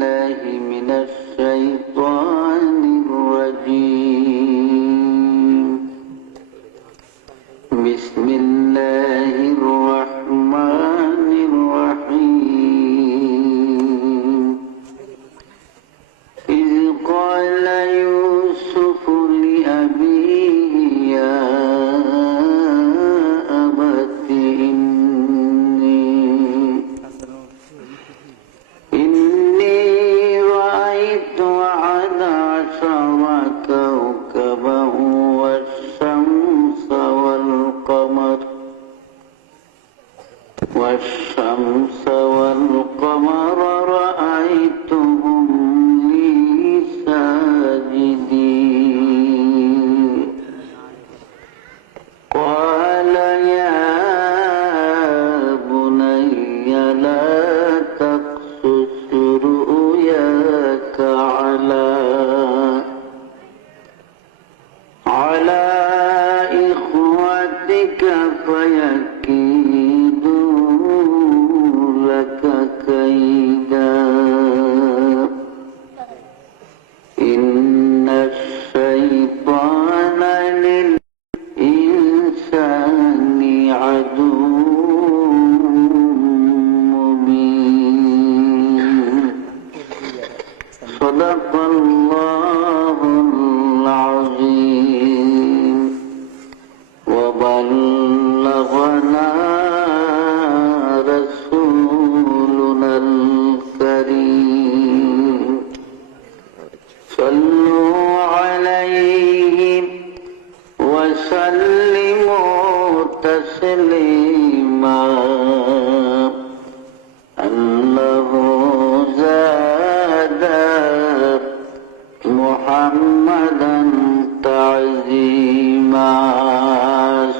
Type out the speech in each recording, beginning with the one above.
بالله من الشيطان الرجيم بسم الله الرحمن الرحيم إذ قال يوسف لأبيه يا أبت إني رأيت أحد عشر كوكبا والشمس والقمر رأيتهم لي ساجدين قال يا بني لا تقصص رؤياك على إخوتك فيكيدوا لك كيدا إن الشيطان للإنسان عدو مبين صدق الله العظيم وبلغنا رسولنا الكريم صلوا عليه وسلموا تسليما أنه زاد محمدا تعظيما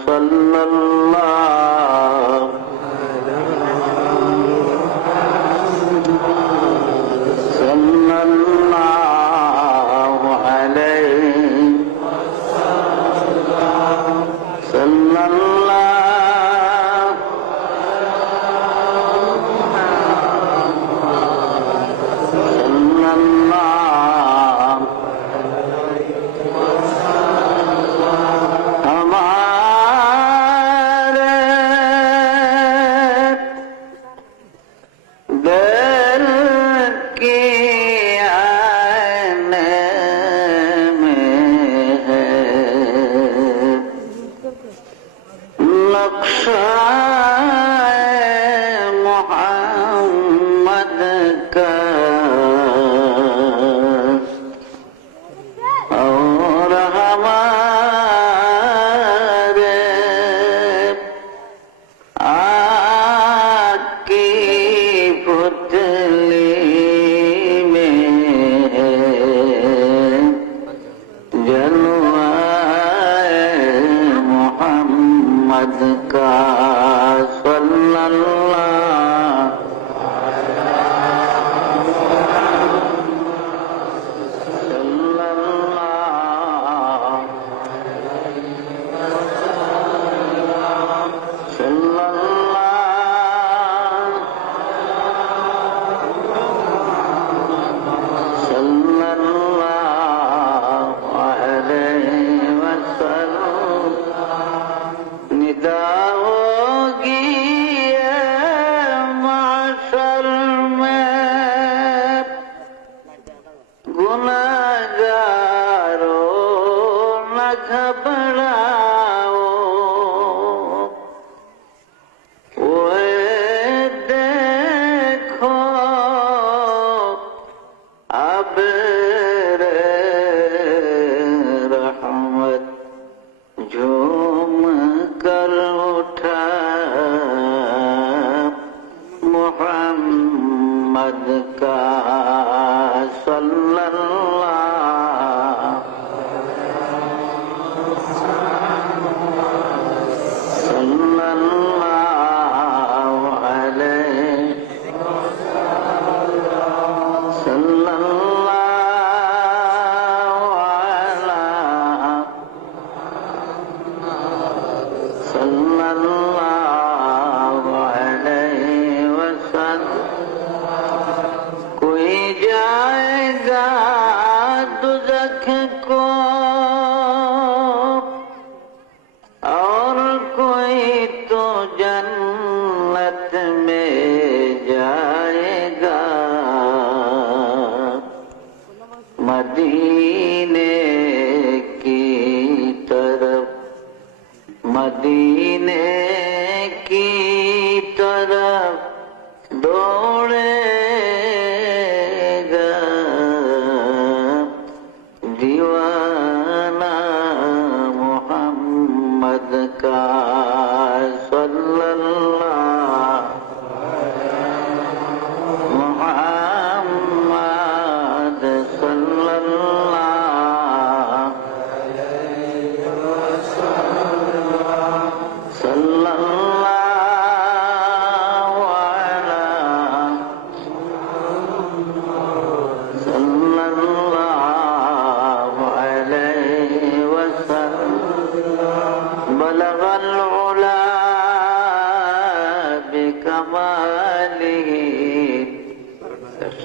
صلى الله عليه صلى الله मोहम्मद का और हमारे आकी पुतली में जलवाए मोहम्मद का कोई जा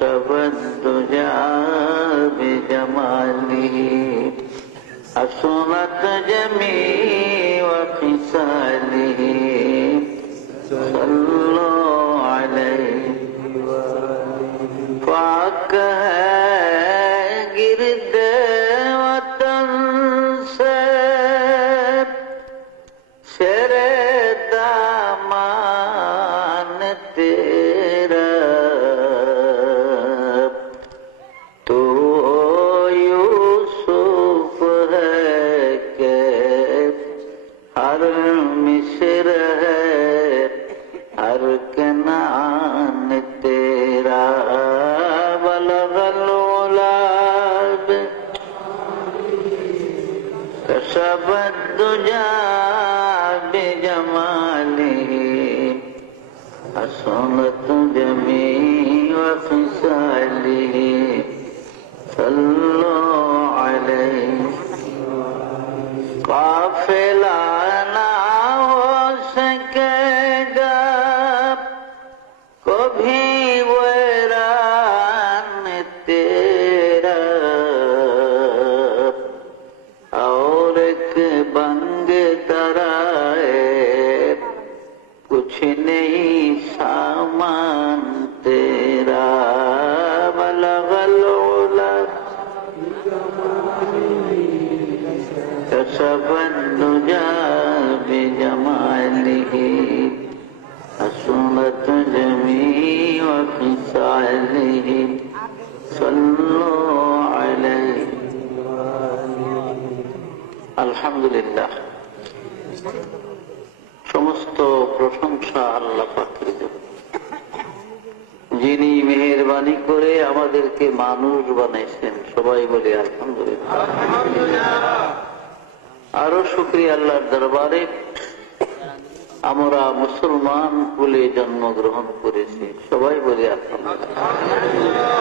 كشف الدجى بجماله حسنت جميع خصاله صلوا عليه پاک ہے گرد وطن سے شر دامان تیرا تو یوسف ہے کہ ہر مصر ہے ہر کنعان تیرا بلغ العلا کشف الدجى بجماله حسنت جميع خصاله صلوا عليه قافلہ نہ ہو سکے گا کبھی ویران تیرا اور ایک بنگ ترائے کچھ نہیں سامان تیرا بلغ العلا كشف الدجى بجماله حسنت جميع خصاله صلوا عليه আলহামদুলিল্লাহ। সমস্ত প্রশংসা আল্লাহ পাকের জন্য, যিনি মেহেরবানি করে আমাদেরকে মানুষ বানাইছেন। সবাই বলি আলহামদুলিল্লাহ। আরো শুকরিয়া আল্লাহর দরবারে আমরা মুসলমান কুলে জন্মগ্রহণ করেছি। সবাই বলি আলহামদুলিল্লাহ।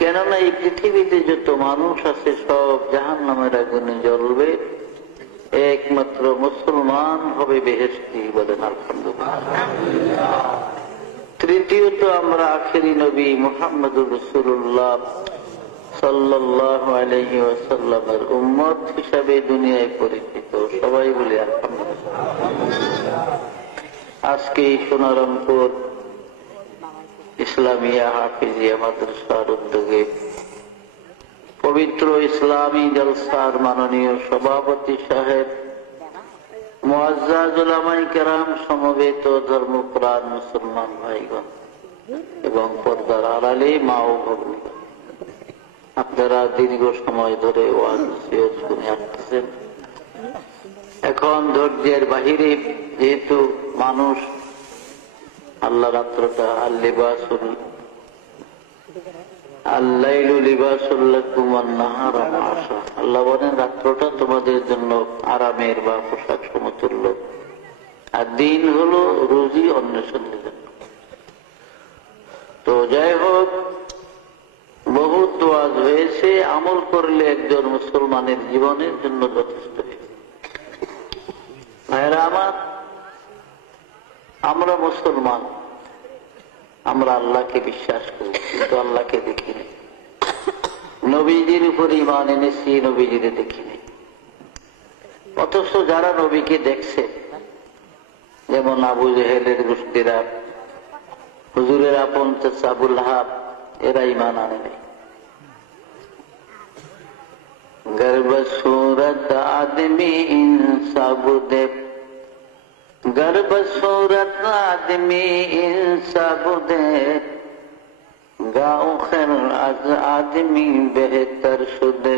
কেননা এই পৃথিবীতে যত মানুষ আছে সব জাহান্নামের আগুনে জ্বলবে, একমাত্র মুসলমান হবে বেহেশতি। বলেন আলহামদুলিল্লাহ। তৃতীয়ত আমরা আখেরি নবী মুহাম্মদুর রাসূলুল্লাহ সাল্লাল্লাহু আলাইহি ওয়াসাল্লামের উম্মত হিসাবে দুনিয়ায় পরিচিত। সবাই বলি আলহামদুলিল্লাহ। আজকে সোনারামপুর ইসলামিয়া হাফিজিয়া মাদ্রাসার উদ্যোগে পবিত্র ইসলামী জলসার মাননীয় সভাপতি সাহেব, মুআজ্জাজ উলামায়ে কেরাম, সমবেত ধর্মপ্রাণ মুসলমান ভাইগণ এবং পর্দার আড়ালে মা ও ভগ্নীগণ, আপনারা দীর্ঘ সময় ধরে ওয়াজ নসিহত শুনে আসছেন। এখন ধৈর্যের বাহিরে, যেহেতু মানুষ আল্লাহ রাত্রটা আল্লাইলু লিবাসুল লাকুম ওয়ান নাহারু মাআশা, আল্লাহ বলেন রাত্রটা তোমাদের জন্য আরামের বা পোশাক সমতুল্য, আর দিন হলো রুজি অন্বেষণের জন্য। তো যাই হোক, বহুত ওয়াজ হয়েছে, আমল করলে একজন মুসলমানের জীবনের জন্য যথেষ্ট। ভাইরা আমার, আমরা মুসলমান, আমরা আল্লাহকে বিশ্বাস করি, কিন্তু আল্লাহকে দেখিনি। নবীজির উপর ঈমান এনেছি, নবীজিরে দেখিনি। অথচ যারা নবীকে দেখছে, যেমন আবু জেহেলের গোষ্ঠীরা, হুজুরের আপন চাচা আবুল আহাব, এরা ঈমান আনে নাই। গর্ব সুরত আদমি ইনসাবুদে, गर्भ सूरत आदमी इंसाबुदे, गाँव खैर आज आदमी बेहतर शुदे,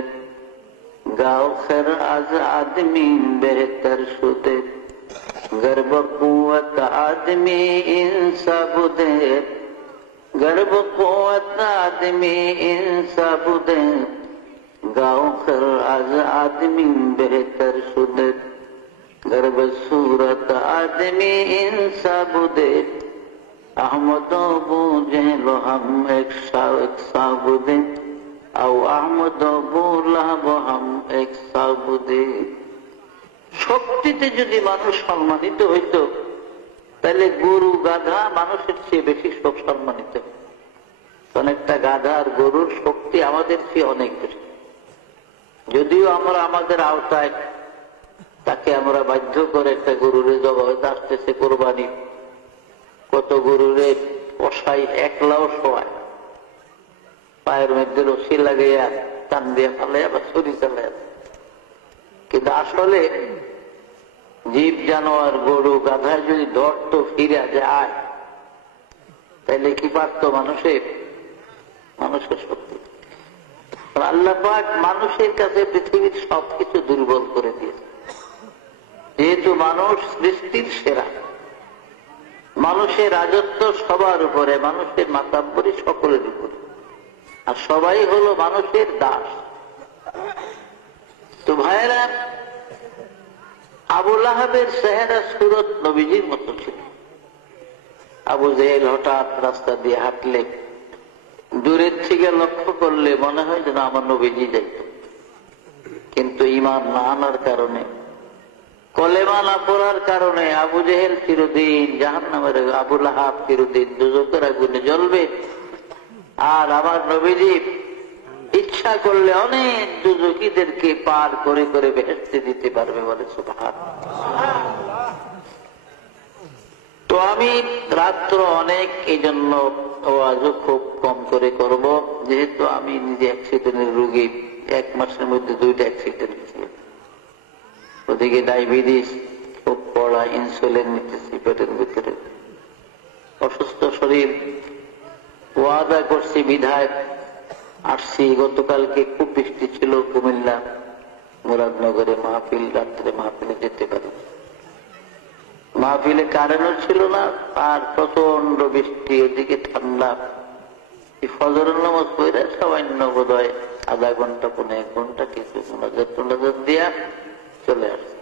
गाँव खैर आज आदमी बेहतर शुदे, गर्भ कुवत आदमी इंसाबुदे, गर्भ कुवत आदमी इंसाबुदे, गाँव खैर आज आदमी बेहतर शुदे, गर्भ सूरत आदमी इंसाबुदे, अहमद बूझेलो हम एक साबुदे, आओ अहमद बुलाब हम एक साबुदे। শক্তিতে যদি মানুষ সম্মানিত হইত, তাহলে গরু গাধা মানুষের চেয়ে বেশি সব সম্মানিত। অনেকটা গাধা আর গরুর শক্তি আমাদের চেয়ে অনেক বেশি। যদিও আমরা আমাদের আওতায় তাকে আমরা বাধ্য করে একটা গরুরে জবাই আসতেছে কোরবানি, কত গরুরে কষাই একলাও শোয়ায়, পায়ের মধ্যে রশি লাগাইয়া টান দিয়ে ফেলে আবার ছুরি চালায়। কিন্তু আসলে জীব জানোয়ার গরু গাধায় যদি ধরত ফিরে যায়, তাহলে কি পারত মানুষের শক্তি? আল্লাহ পাক মানুষের কাছে পৃথিবীর সবকিছু দুর্বল করে দিয়েছে। যেহেতু মানুষ সৃষ্টির সেরা, মানুষের রাজত্ব সবার উপরে, মানুষের মাতাব্বরি সকলের উপরে, আর সবাই হলো মানুষের দাস। তো ভাইরা, আবু লাহাবের চেহারা সুরত নবীজির মতো ছিল। আবু জেহেল হঠাৎ রাস্তা দিয়ে হাঁটলে দূরের থেকে লক্ষ্য করলে মনে হয় যেন আমার নবীজি যাইত। কিন্তু ঈমান না আনার কারণে, কলেমা না পড়ার কারণে আবু জেহেল চিরদিন জাহান্নামের, আবু লাহাব চিরদিন দুজকের আগুনে জ্বলবে। আর আমার নবীজি ইচ্ছা করলে অনেক দুজকিদেরকে পার করে করে বেহেশতে দিতে পারবে, বলে সুবহানাল্লাহ। তো আমি রাত্র অনেক, এই জন্য ওয়াজও খুব কম করে করব, যেহেতু আমি নিজে অ্যাক্সিডেন্টের রোগী। 1 মাসের মধ্যে 2টা অ্যাক্সিডেন্ট ছিল। ওদিকে ডায়াবেটিস খুব পড়া, ইনসুলিন নিতেছি পেটের ভিতরে, অসুস্থ শরীর। ওয়াদা করছি বিধায় আসছি। গতকালকে খুব বৃষ্টি ছিল কুমিল্লা মুরাদনগরে মাহফিল, রাত্রে মাহফিলে যেতে পারি। মাহফিলে কারেন্টও ছিল না, আর প্রচন্ড বৃষ্টি, ওদিকে ঠান্ডা। ফজরের নামাজ পড়ে সামান্য বোধ হয় আধা ঘন্টা 1.5 ঘন্টা কিছু মোনাজাত দিয়া চলে আসছে।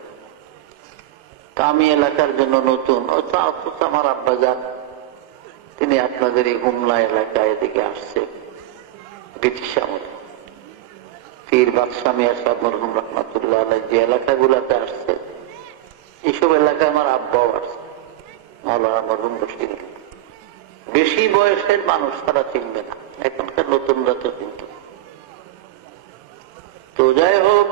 আমি এলাকার জন্য নতুন, অথচ আমার আব্বাজান তিনি আপনাদের এই হুমলা এলাকায় এদিকে আসছে ব্রিটিশ আমলে। পীর বাদশাহ মিয়া সাহেব মরহুম রহমাতুল্লাহ আলাইহি যে এলাকাগুলাতে আসছে, এইসব এলাকায় আমার আব্বাও আসছে, মাওলানা মরহুম বশির। বেশি বয়সের মানুষ তারা চিনবে না, এখনকার নতুনরা তো চিনত। তো যাই হোক,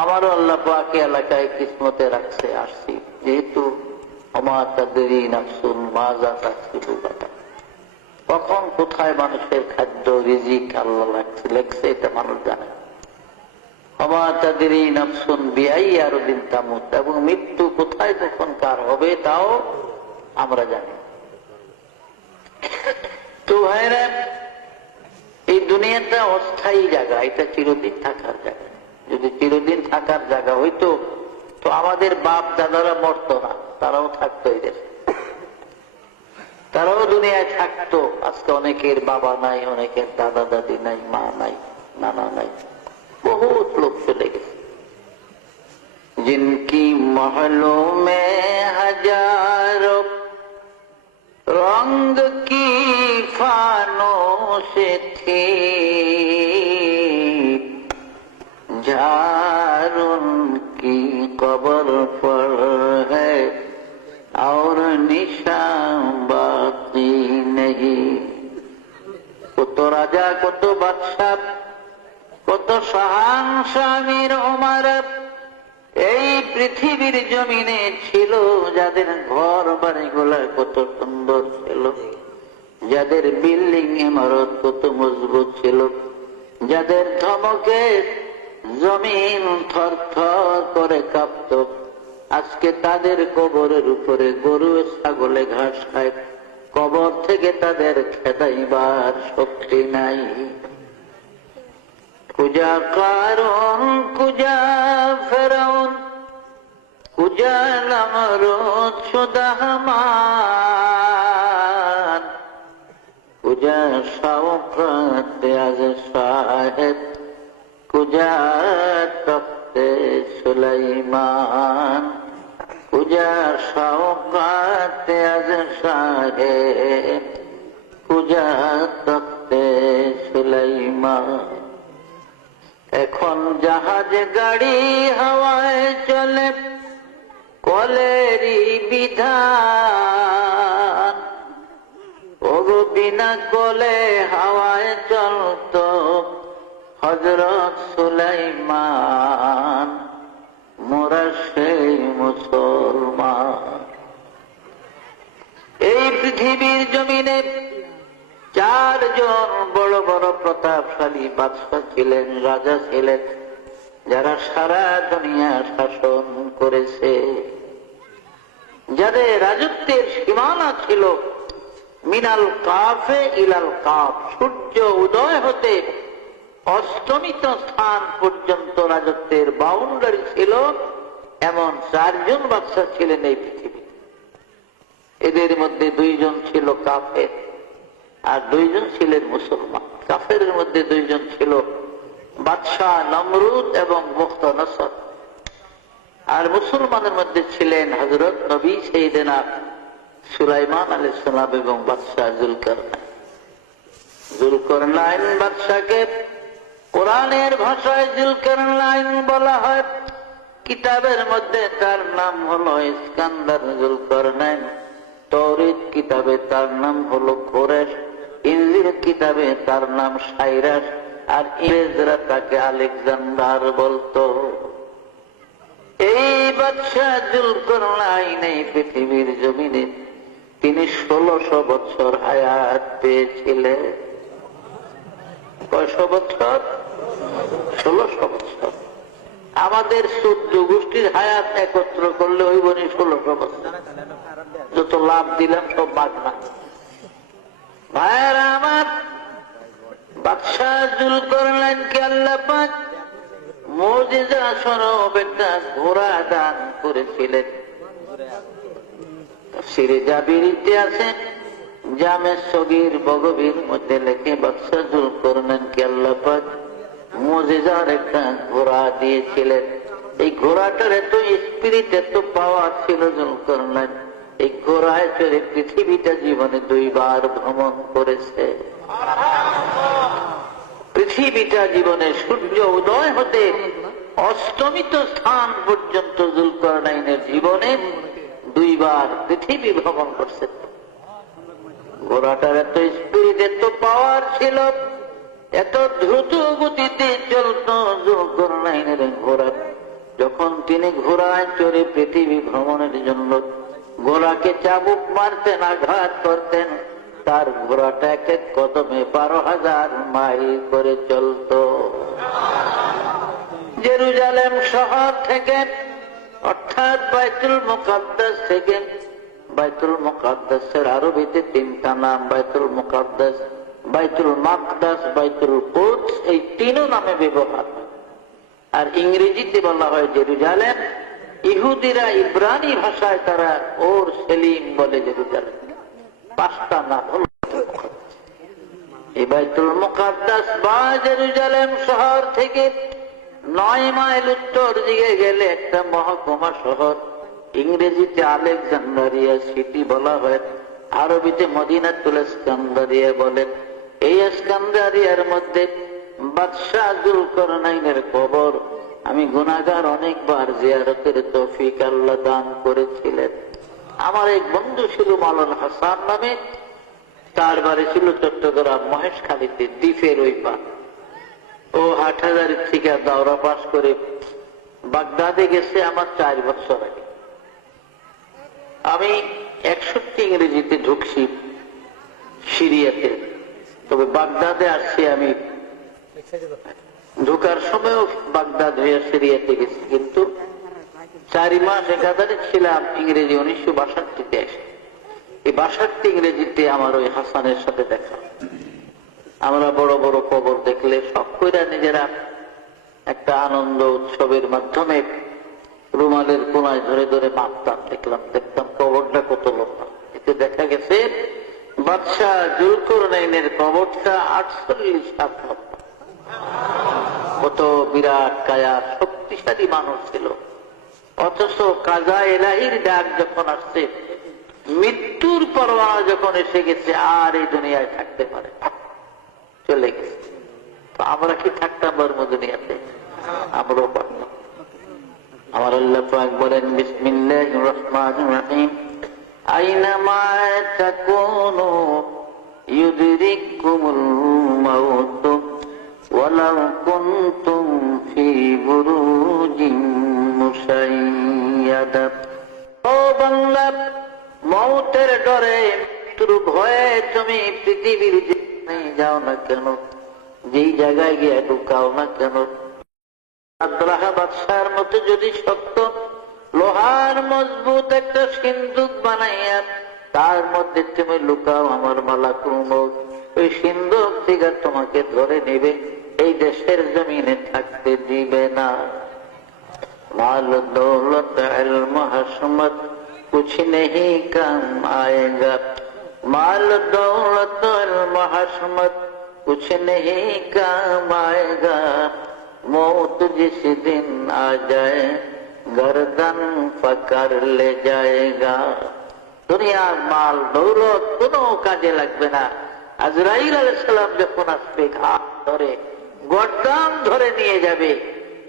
আমারও আল্লাহ পাক এলাকায় কিসমতে রাখছে, আসছি। যেহেতু আমার তাদেরই নাফসুন মাজা তাকসিবু গাদা, কখন কোথায় মানুষের খাদ্য রিজিক আল্লাহ লেখছে এটা মানুষ জানে। আমার তাদেরই নাফসুন বিআই আরদিন তামুত, এবং মৃত্যু কোথায় কখন কার হবে তাও আমরা জানি। তো ভাইরা, এই দুনিয়াটা অস্থায়ী জায়গা, এটা চিরদিন থাকার জায়গা। যদি চিরদিন থাকার জায়গা হইতো তো আমাদের বাপ দাদারা মরতো না, তারাও থাকতো এই দেশে, তারাও দুনিয়ায় থাকতো। আজকে অনেকের বাবা নাই, অনেকের দাদা দাদি নাই, মা নাই, নানা নাই, বহুত লোক চলে গেছে। जिनकी महलों में हजारों रंग की फानोस थी, झार उनकी कब्र पर है और निशान बाकी नहीं। কত রাজা, কত বাদশা, কত শাহানশাহ আমির ওমরা এই পৃথিবীর জমিনে ছিল, যাদের ঘর বাড়িগুলা কত সুন্দর ছিল, যাদের বিল্ডিং ইমারত কত মজবুত ছিল, যাদের ধমকে জমিন থরথর করে কাঁপত। আজকে তাদের কবরের উপরে গরু ছাগলে ঘাস খায়, কবর থেকে তাদের খেদাইবার শক্তি নাই। কুজা কারণ, কুজা ফেরাউন, কুজা নমরুদ সুদাহমান, কুজা শওকত আজ সাহেব, কুজা তখতে সুলাইমান, কুজা শওকত আজ সাহেব, কুজা তখতে সুলাইমান। এখন জাহাজ গাড়ি হাওয়ায় চলে, কলেরই বিধান, ওগো বিনা বলে হাওয়ায় চলতো হযরত সুলাইমান, মোরা সেই মুসলমান। এই পৃথিবীর জমিনে 4 জন বড় বড় প্রতাপশালী বাদশাহ ছিলেন, রাজা ছিলেন, যারা সারা দুনিয়া শাসন করেছে, যাদের রাজত্বের সীমানা ছিল মিনাল কাফে ইলাল কাফ, সূর্য উদয় হতে অস্তমিত স্থান পর্যন্ত রাজত্বের বাউন্ডারি ছিল। এমন 4 জন বাদশাহ ছিলেন এই পৃথিবী। এদের মধ্যে 2 জন ছিল কাফের আর 2 জন ছিলেন মুসলমান। কাফের মধ্যে 2 জন ছিল বাদশাহ নমরুদ এবং মুখতানসর, আর মুসলমানের মধ্যে ছিলেন হযরত নবী সাইয়েদনা সুলাইমান আলাইহিস সালাম এবং বাদশাহ জুলকারনাইন। জুলকারনাইন বাদশাকে কোরআনের ভাষায় জুলকারনাইন বলা হয়, কিতাবের মধ্যে তার নাম হলো ইস্কান্দার জুলকারনাইন, তৌরাত কিতাবে তার নাম হলো কোরেশ, ইনজিল কিতাবে তার নাম সাইরাস, আর ইংরেজরা তাকে আলেকজান্ডার বলতো। এই বাদশাহ জুলকারনাইন এই পৃথিবীর জমিনে তিনি 1600 বছর হায়াত পেয়েছিলেন। কয়শো বছর? 1600 বছর। আমাদের 14 গোষ্ঠীর হায়াত একত্র করলে ওই বনি 1600 বছর। যত লাভ দিলাম সব বাগনা। ভাইয়েরা আমার, বাদশাহ জুলকারনাইনকে আল্লাহ পাক মুজিজা স্বরূপ একটা ঘোড়া দান করেছিলেন। তাফসীরে জাবিরিতে আছে, জামে সগীর বগবীর মধ্যে লেখে বাদশাহ জুলকারনাইনকে আল্লাহ পাক মুজিজার একটা ঘোড়া দিয়েছিলেন। এই ঘোড়াটার এত স্পিরিট, এত পাওয়ার ছিল জুলকারনাইন, এই ঘোড়ায় চড়ে পৃথিবীটা জীবনে 2 বার ভ্রমণ করেছে। পৃথিবীটা জীবনে সূর্য উদয় হতে অস্তমিত স্থান পর্যন্ত জুলকারনাইনের জীবনে 2 বার পৃথিবী ভ্রমণ করছে। ঘোড়াটার এত স্পিরিট, এত পাওয়ার ছিল, এত দ্রুত গতিতে চলত জুলকারনাইনের ঘোড়া। যখন তিনি ঘোড়ায় চড়ে পৃথিবী ভ্রমণের জন্য ঘোড়াকে চাবুক মারতেন, আঘাত করতেন, তার ঘোড়াটা এক এক কদমে 12,000 মাইল করে চলত। জেরুজালেম শহর থেকে, অর্থাৎ বাইতুল মুকাদ্দাস থেকে, বাইতুল মুকাদ্দাসের আরবিতে 3টা নাম, বাইতুল মুকাদ্দাস, বাইতুল মাকদাস, বাইতুল কুদস, এই 3 নামে ব্যবহার। আর ইংরেজিতে বলা হয় জেরুজালেম। ইহুদিরা ইব্রানি ভাষায় তারা ওর সেলিম বলে জেরুজালেম। 5টা নাম হল এই বাইতুল মুকাদ্দাস বা জেরুজালেম শহর থেকে 9 মাইল উত্তর দিকে গেলে একটা মহকুমা শহর, ইংরেজিতে আলেকজান্ডারিয়া সিটি বলা হয়, আরবিতে মদিনাতুল ইস্কান্দারিয়া বলেন। এই ইস্কান্দারিয়ার মধ্যে বাদশাহ জুলকারনাইনের কবর আমি গুনাহগার অনেকবার জিয়ারতের তৌফিক আল্লাহ দান করেছিলেন। আমার এক বন্ধু ছিল মাওলানা হাসান নামে, তার বাড়ি ছিল চট্টগ্রাম মহেশখালীতে, দ্বীপের ওই পার। ও হাটহাজারী থেকে দাওরা পাস করে বাগদাদে গেছে আমার 4 বছর আগে। আমি 61 ইংরেজিতে ঢুকছি সিরিয়াতে, তবে বাগদাদে আসছি আমি ঢোকার সময়ও বাগদাদ হয়ে সিরিয়াতে গেছি, কিন্তু 4 মাস একাধারে ছিলাম ইংরেজি 1962-তে এসে। এই 62 ইংরেজিতে আমার ওই হাসানের সাথে দেখা। আমরা বড় বড় কবর দেখলে সব কইরা নিজেরা একটা আনন্দ উৎসবের মাধ্যমে রুমালের কোনায় ধরে ধরে মাপতাম, দেখতাম কবরটা কত লম্বা। এতে দেখা গেছে বাদশাহ জুলকারনাইনের কবরটা 48 হাত লম্বা। কত বিরাট কায়া, শক্তিশালী মানুষ ছিল। অথচ কাজা এলাহির ডাক যখন আসছে, মৃত্যুর পরোয়ানা যখন এসে গেছে, আর এই দুনিয়ায় থাকতে পারে, চলে গেছে। তো আমরা কি থাকতাম দুনিয়াতে? আমরাও পারলাম। আমার আল্লাহ পাক বলেন, বিসমিল্লাহির রহমানির রহিম, আইনামা তাকুনু ইউদরিকুমুল মাউত ওয়ালাউ কুনতুম ফি বুরুজিন মুশাইয়াদা। ও বান্দা, মৌতের ডরে, মৃত্যুর ভয়ে তুমি পৃথিবীর যেখানে যাও না কেন, যেই জায়গায় গিয়ে ঢুকাও না কেন, আব্রাহা বাদশার মতো যদি সত্য লোহার মজবুত একটা সিন্দুক বানাইয়া তার মধ্যে তুমি লুকাও, আমার মালাকুল মউত ওই সিন্দুক থেকে তোমাকে ধরে নেবে, এই দেশের জমিনে থাকতে দিবে না। মাল দৌলত ইলম হশমত कुछ नहीं काम आएगा, माल दौलत इल्म हशमत कुछ नहीं काम आएगा, मौत जिस दिन आ जाए गर्दन पकड़ ले जाएगा। দুনিয়ার মাল দৌলত কোনো কাজে লাগবে না। আজরাইল আলাইহিস সালাম যখন আসবে ঘাট ধরে গর্দান ধরে নিয়ে যাবে,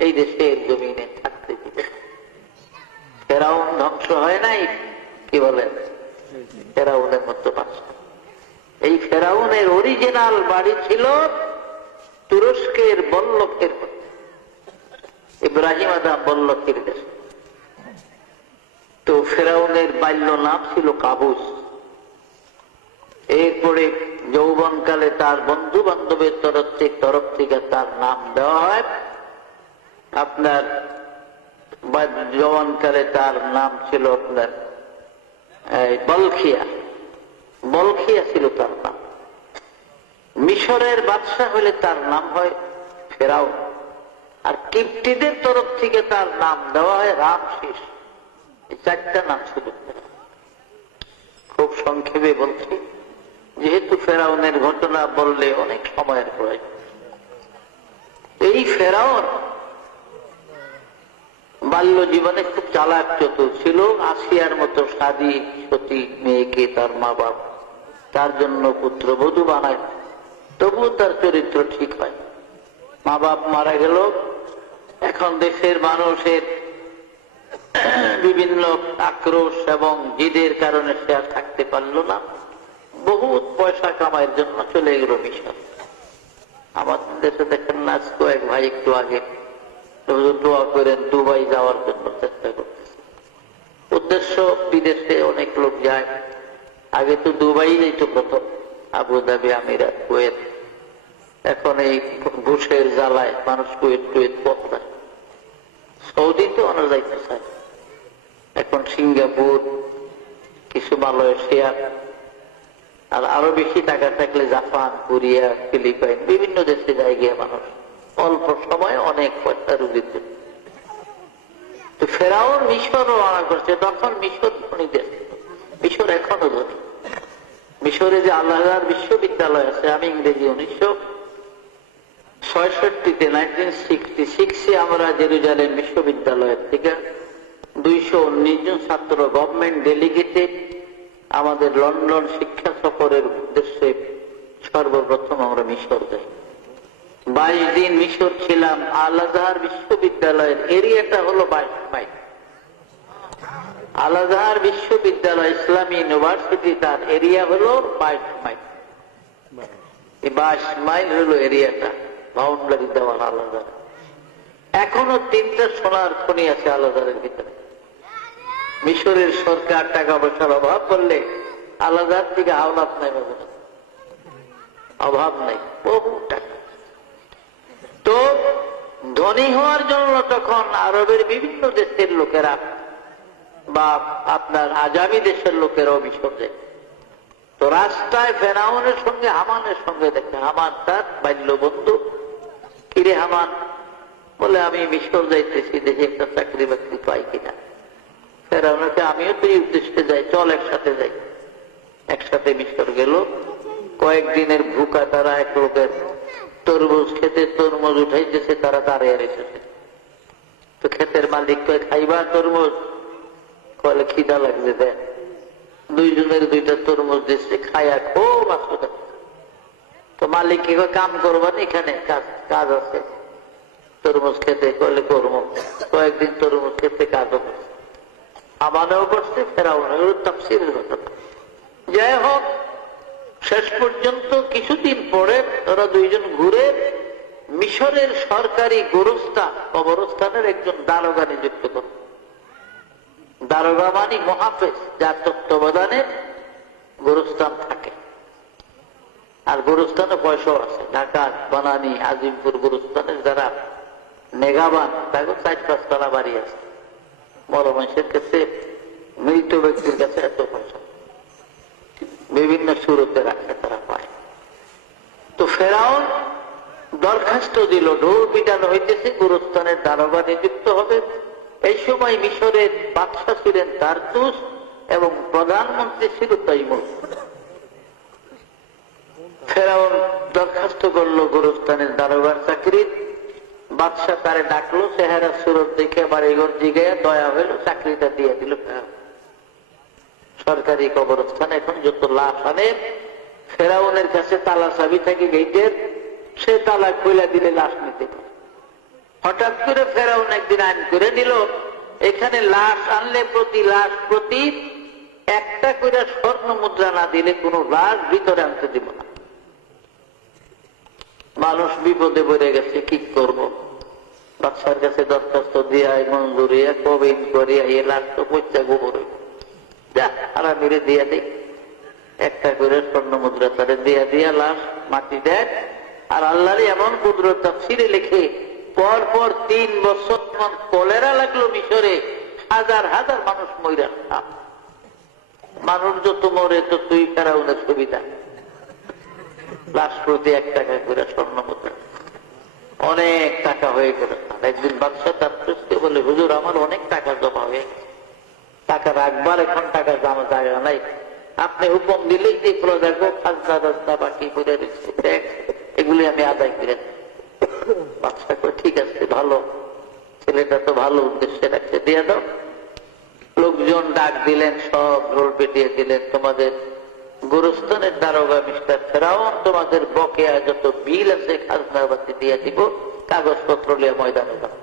এই দেশের জমিনে থাকতে দিবে। ফেরাউন ধ্বংস হয় নাই, কি বলেন? ফেরাউনের মতো বাদশা। এই ফেরাউনের অরিজিনাল বাড়ি ছিল তুরস্কের বল্লকের মধ্যে, ইব্রাহিম আদম বল্লকের দেশে। তো ফেরাউনের বাল্য নাম ছিল কাবুস। এরপরে যৌবনকালে তার বন্ধু বান্ধবের তরফ থেকে তার নাম দেওয়া হয় আপনার, জওয়ানকালে তার নাম ছিল আপনার বলখিয়া। বলখিয়া ছিল তার নাম। মিশরের বাদশা হলে তার নাম হয় ফেরাউন, আর কিপ্টিদের তরফ থেকে তার নাম দেওয়া হয় রামসিস। এই চারটা নাম ছিল। খুব সংক্ষেপে বলছি, যেহেতু ফেরাউনের ঘটনা বললে অনেক সময়ের প্রয়োজন। এই ফেরাউন বাল্য জীবনে খুব চালাক চতুর ছিল। আসিয়ার মতো সাদী সতী মেয়েকে তার মা বাপ তার জন্য পুত্রবধূ বানায়, তবুও তার চরিত্র ঠিক হয়। মা বাপ মারা গেল। এখন দেশের মানুষের বিভিন্ন আক্রোশ এবং জিদের কারণে সে আর থাকতে পারল না। বহুত পয়সা কামাইয়ের জন্য চলে গেল মিশর। আমাদের দেশে দেখেন না, কয়েক ভাই একটু আগে দোয়া করেন দুবাই যাওয়ার জন্য চেষ্টা করতেছে। উদ্দেশ্য বিদেশে অনেক লোক যায়। আগে তো দুবাই যেত প্রথম, আবুধাবি, আমিরাত, কুয়েত। এখন এই ঘুষের জ্বালায় মানুষ কুয়েত টুয়েত পথ। সৌদি তো অনেক যাইতে চায়। এখন সিঙ্গাপুর, কিছু মালয়েশিয়া, আর আরো বেশি টাকা থাকলে জাপান, কোরিয়া, ফিলিপাইন, বিভিন্ন দেশে যায় গিয়ে মানুষ অল্প সময় অনেক পয়সা রুজিতে। তো ফেরাউন মিশর রওনা করছে। তখন মিশর ধনী দেশ, মিশর এখনো ধনী। মিশরে যে আল আজহার বিশ্ববিদ্যালয় আছে, আমি ইংরেজি 1966-তে 1966 আমরা জেরুজালেম বিশ্ববিদ্যালয়ের থেকে 219 জন ছাত্র গভর্নমেন্ট ডেলিগেটে আমাদের লন্ডন শিক্ষা সফরের উদ্দেশ্যে সর্বপ্রথম আমরা মিশর যাই। 22 দিন মিশর ছিলাম। আল আজহার বিশ্ববিদ্যালয়ের এরিয়াটা হলো 22 মাইল। আল আজহার বিশ্ববিদ্যালয় ইসলামী ইউনিভার্সিটি, তার এরিয়া হলো 22 মাইল। এই 22 মাইল হলো এরিয়াটা, বাউন্ডারি দেওয়া আল আজহার। এখনো 3টা সোনার খনি আছে আল আজহারের ভিতরে। মিশরের সরকার টাকা পয়সার অভাব করলে আল আজহার থেকে হাওলাত নাই, অভাব নাই, বহু টাকা। তো ধনী হওয়ার জন্য তখন আরবের বিভিন্ন দেশের লোকেরা বা আপনার আজামি দেশের লোকেরাও মিশর যায়। তো রাস্তায় ফেরাউনের সঙ্গে হামানের সঙ্গে দেখে। হামান তার বাল্য বন্ধু। কিরে হামান? বলে আমি মিশর যাইতেছি, দেখি একটা চাকরি বাকরি পাই কিনা। ফেরাউনকে আমিও তো এই উদ্দেশ্যে যাই, চল একসাথে যাই। একসাথে মিশর গেল। কয়েকদিনের ভুকা তারা এক লোকের তরমুজ খেতে, তরমুজ উঠাইতেছে, তারা দাঁড়িয়ে রেখেছে। তো ক্ষেতের মালিক কয়, খাইবা তরমুজ? কলে খিদা লাগছে, দেয়। 2 জনের 2টা তরমুজ দিচ্ছে, খাইয়া খুব আসতে। তো মালিক কি কাম করবেন? এখানে কাজ আছে তরমুজ খেতে। কলে করবো। কয়েকদিন তরমুজ খেতে কাজও করছে, আমানেও করছে, ফেরাউনেও। তাফসীরের ঘটনা। যাই হোক, শেষ পর্যন্ত কিছুদিন পরে ওরা দুইজন ঘুরে মিশরের সরকারি কবরস্থানের একজন দারোগা নিযুক্ত করে। দারোগা মানে মুহাফেজ, যার তত্ত্বাবধানে গোরস্থান থাকে। আর গোরস্থানে পয়সা আছে, ঢাকা, বানানি, আজিমপুর গোরস্থানের যারা নেগাবান তাকে 4-5 তলা বাড়ি আছে। বড় মানুষের কাছে, মৃত ব্যক্তির কাছে এত পয়সা বিভিন্ন সুরতে রাখতে তারা পায়। তো ফেরাউন দরখাস্ত দিল, ঢোল পিটানো হইতেছে, গোরস্থানের দারোগা নিযুক্ত হবে। এই সময় মিশরের বাদশা ছিলেন তারতুস এবং প্রধানমন্ত্রী ছিল তৈমুর। ফেরাউন দরখাস্ত করলো গোরস্থানের দারোগার চাকরির। বাদশা তারে ডাকলো, চেহারা সুরত দেখে বাড়িঘর জিগাইয়া দয়া হইল, চাকরিটা দিয়ে দিল। সরকারি কবরস্থানে এখন যত লাশ আনে, ফেরাউনের কাছে তালা চাবি থাকে গেটের, সে তালা খুলে দিলে লাশ নিতে পারে। হঠাৎ করে ফেরাউন একদিন আইন করে দিল, এখানে লাশ আনলে প্রতি লাশ প্রতি 1টা করে স্বর্ণ মুদ্রা না দিলে কোন লাশ ভিতরে আনতে দিব না। মানুষ বিপদে পড়ে গেছে, কি করব? বাদশার কাছে দরখাস্ত দিয়া মঞ্জুরিয়া কবিন করিয়া এই লাশ তো পয়সা গোবর যা আরা মেরে দিয়া দিই। 1টা করে স্বর্ণ মুদ্রা তারে দিয়া দিয়া লাশ মাটি দেয়। আর আল্লাহর এমন কুদরত তাফসীরে লিখে, পরপর 3 বছর কলেরা লাগলো মিশরে, হাজার হাজার মানুষ মইরা। মানুষ যত মরে তো তুই ফেরাউনের সুবিধা। লাশ প্রতি 1 টাকা করে স্বর্ণ মুদ্রা, অনেক টাকা হয়ে গেল। একদিন বাদশা তার প্রশ্নে বলে, হুজুর আমার অনেক টাকা জমা হয়ে গেছে, টাকা রাখবার এখন টাকা জমা জায়গা নাই, আপনি হুকুম দিলেই যে প্রজা খাজনা রাস্তা বাকি করে এগুলি আমি আদায় করে। বাদশা করে ঠিক আছে, ভালো ছেলেটা তো ভালো উদ্দেশ্যে রাখছে, দিয়ে দাও। লোকজন ডাক দিলেন, সব রোল পেটিয়ে দিলেন, তোমাদের গোরস্থানের দারোগা মিস্টার ফেরাউন তোমাদের বকেয়া যত বিল আছে খাজনা বাতি দিয়ে দিব, কাগজপত্র নিয়ে ময়দানে যাও।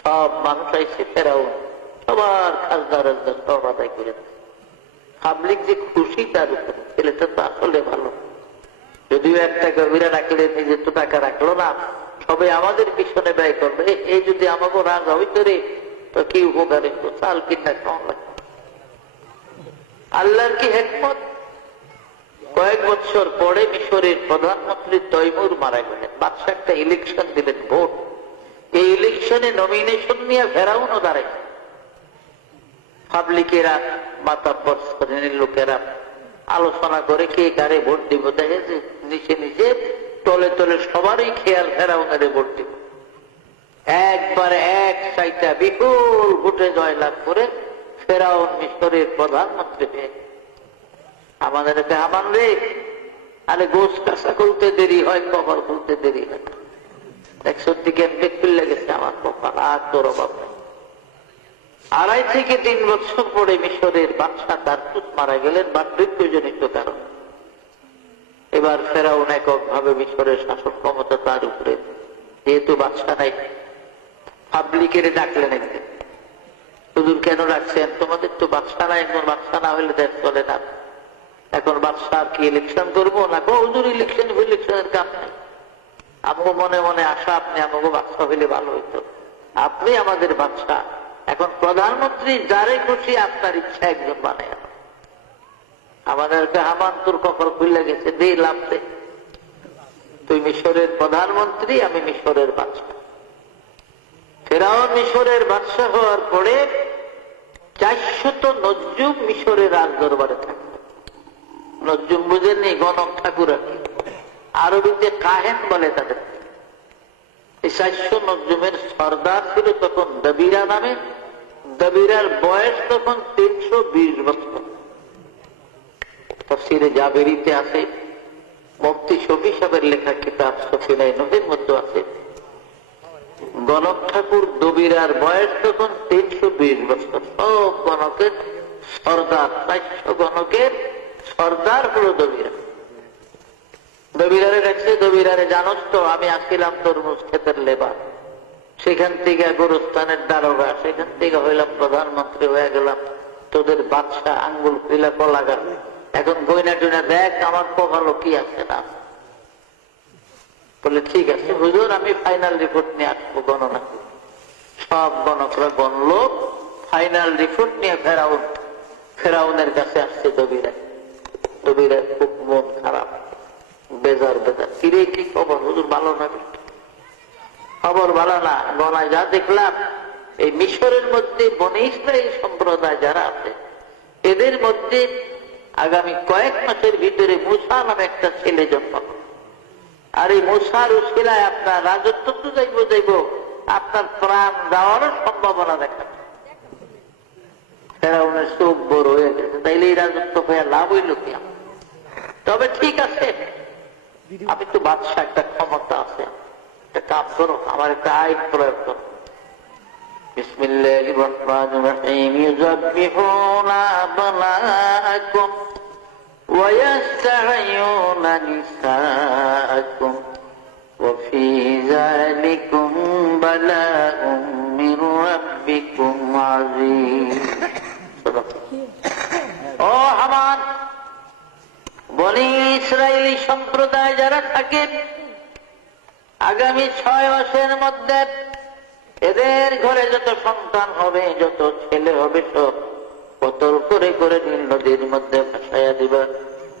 সব মানুষ আইসে, ফেরাউন সবার খাজনা রাজনা সব আদায় করে। পাবলিক যে খুশি তার উপরে, ছেলেটা তো আসলে ভালো, যদিও 1 টাকা করে রাখলে নিজের তো টাকা রাখলো না, সবাই আমাদের পিছনে ব্যয় করবে। এই যদি আমাকে রাজা হইতো রে, তো কি উপকারে চাল কিনা খাওয়া লাগবে। আল্লাহর কি হিকমত! কয়েক বছর পরে মিশরের প্রধানমন্ত্রী তৈমুর মারা গেলেন। বাদশা একটা ইলেকশন দিলেন, ভোট। এই ইলেকশনে নমিনেশন নিয়ে ফেরাউনও দাঁড়াইছে। পাবলিকেরা, মাতাব্বর শ্রেণীর লোকেরা আলোচনা করে কে কারে ভোট দিব। দেখেছে নিচে নিচে তলে তলে সবারই খেয়াল ফেরাউনের ভোট দিব। একবারে 1 সাইটা বিপুল ভোটে জয়লাভ করে ফেরাউন মিশরের প্রধানমন্ত্রী হয়ে। আমাদের হামান রে, আরে গোস কাঁচা করতে দেরি হয়, কপাল খুলতে দেরি হয়। 100 দিকে খুলে গেছে আমার কপাল, আর তোর অভাব নেই। 2.5 থেকে 3 বছর পরে মিশরের বাদশা তারতুস মারা গেলেন বার্ধক্যজনিত কারণ। এবার ফেরাউন এককভাবে মিশরের শাসন ক্ষমতা তার উপরে, যেহেতু বাদশা নাই, পাবলিকের ডাকলেন একদিন, হুজুর কেন রাখছেন? তোমাদের তো বাদশা নাই, একজন বাদশা না হলে দেশ চলে না। এখন বাদশা কি ইলেকশন করবো না? হুজুর ইলেকশনের কাম নাই, আমাকে মনে মনে আশা আপনি আমাকে বাদশা হইলে ভালো হইতো। আপনি আমাদের বাদশা, এখন প্রধানমন্ত্রী যারে খুশি আপনার ইচ্ছা একজন বানায়। আমাদেরকে হামান তোর কপাল খুলে গেছে, দে লাভ দে, তুই মিশরের প্রধানমন্ত্রী, আমি মিশরের বাদশা। ফেরাউন মিশরের বাদশা হওয়ার পরে 400 নজুম মিশরের রাজ দরবারে থাকে। নজুম বুঝেননি? গণক ঠাকুর আর কি, আরবিতে কাহেন বলে তাদের। এই 400 নজুমের সর্দার ছিল তখন দবিরা নামে। দবিরার বয়স তখন 320 বছর। তাফসীরে জাবেরিতে আছে, মুফতি শফি সাহেবের লেখা কিতাব সফিনায়ে নূহের মধ্যে আছে, গণক ঠাকুর দবিরার বয়স তখন 320 বছর। সব গণকের সর্দার, 400 গণকের সর্দার হলো দবিরা। দবিরারে ডাকছে, দবিরারে জানোস তো আমি আসছিলাম তরমুজ ক্ষেতের লেবার, সেখান থেকে গোরস্থানের দারোগা, সেখান থেকে হইলাম প্রধানমন্ত্রী হয়ে গেলাম, তোদের বাদশা আঙ্গুল খুলে কলা গাছ এখন গয়না টুনা দেখ আমার কপালও কি আছে না। বলে ঠিক আছে হুজুর, আমি ফাইনাল রিপোর্ট নিয়ে আসবো, গণনা সব গণকরা গণলো, ফাইনাল রিপোর্ট নিয়ে ফেরাউনের কাছে আসছে দবিরা। দবিরা খুব মন খারাপ, বেজার বেজার, ফিরে কি খবর হুজুর? ভালো না, খবর ভালো না। গণায় যা দেখলাম, এই মিশরের মধ্যে বনে ইসরায়েল সম্প্রদায় যারা আছে এদের মধ্যে আগামী কয়েক মাসের ভিতরে মুসা নামে একটা ছেলে জন্ম, আর এই মুসার উসিলায় আপনার রাজত্ব তো যাইব, আপনার প্রাণ যাওয়ারও সম্ভাবনা দেখা। ফেরাউনের চোখ বড় হয়ে গেছে, তাইলে এই রাজত্ব হয়ে লাভ হইল কি? তবে ঠিক আছে, আমি তো বাদশাহ, একটা ক্ষমতা আছে, একটা কাজ করো, আমার একটা আইন প্রয়োগ করো। বিসমিল্লাহির রহমানির রহিম। ইউযাব্বিহুনা আবনাআকুম ওয়া ইয়াসতাহয়ুনা নিসাআকুম ওয়া ফী যালিকুম বালাউম মির রাব্বিকুম আযীম। ও হামান, বনি ইসরায়েলি সম্প্রদায় যারা থাকে, আগামী 6 মাসের মধ্যে এদের ঘরে যত সন্তান হবে, যত ছেলে হবে, সব কতল করে করে নীল নদীর মধ্যে ভাসাইয়া দিবা।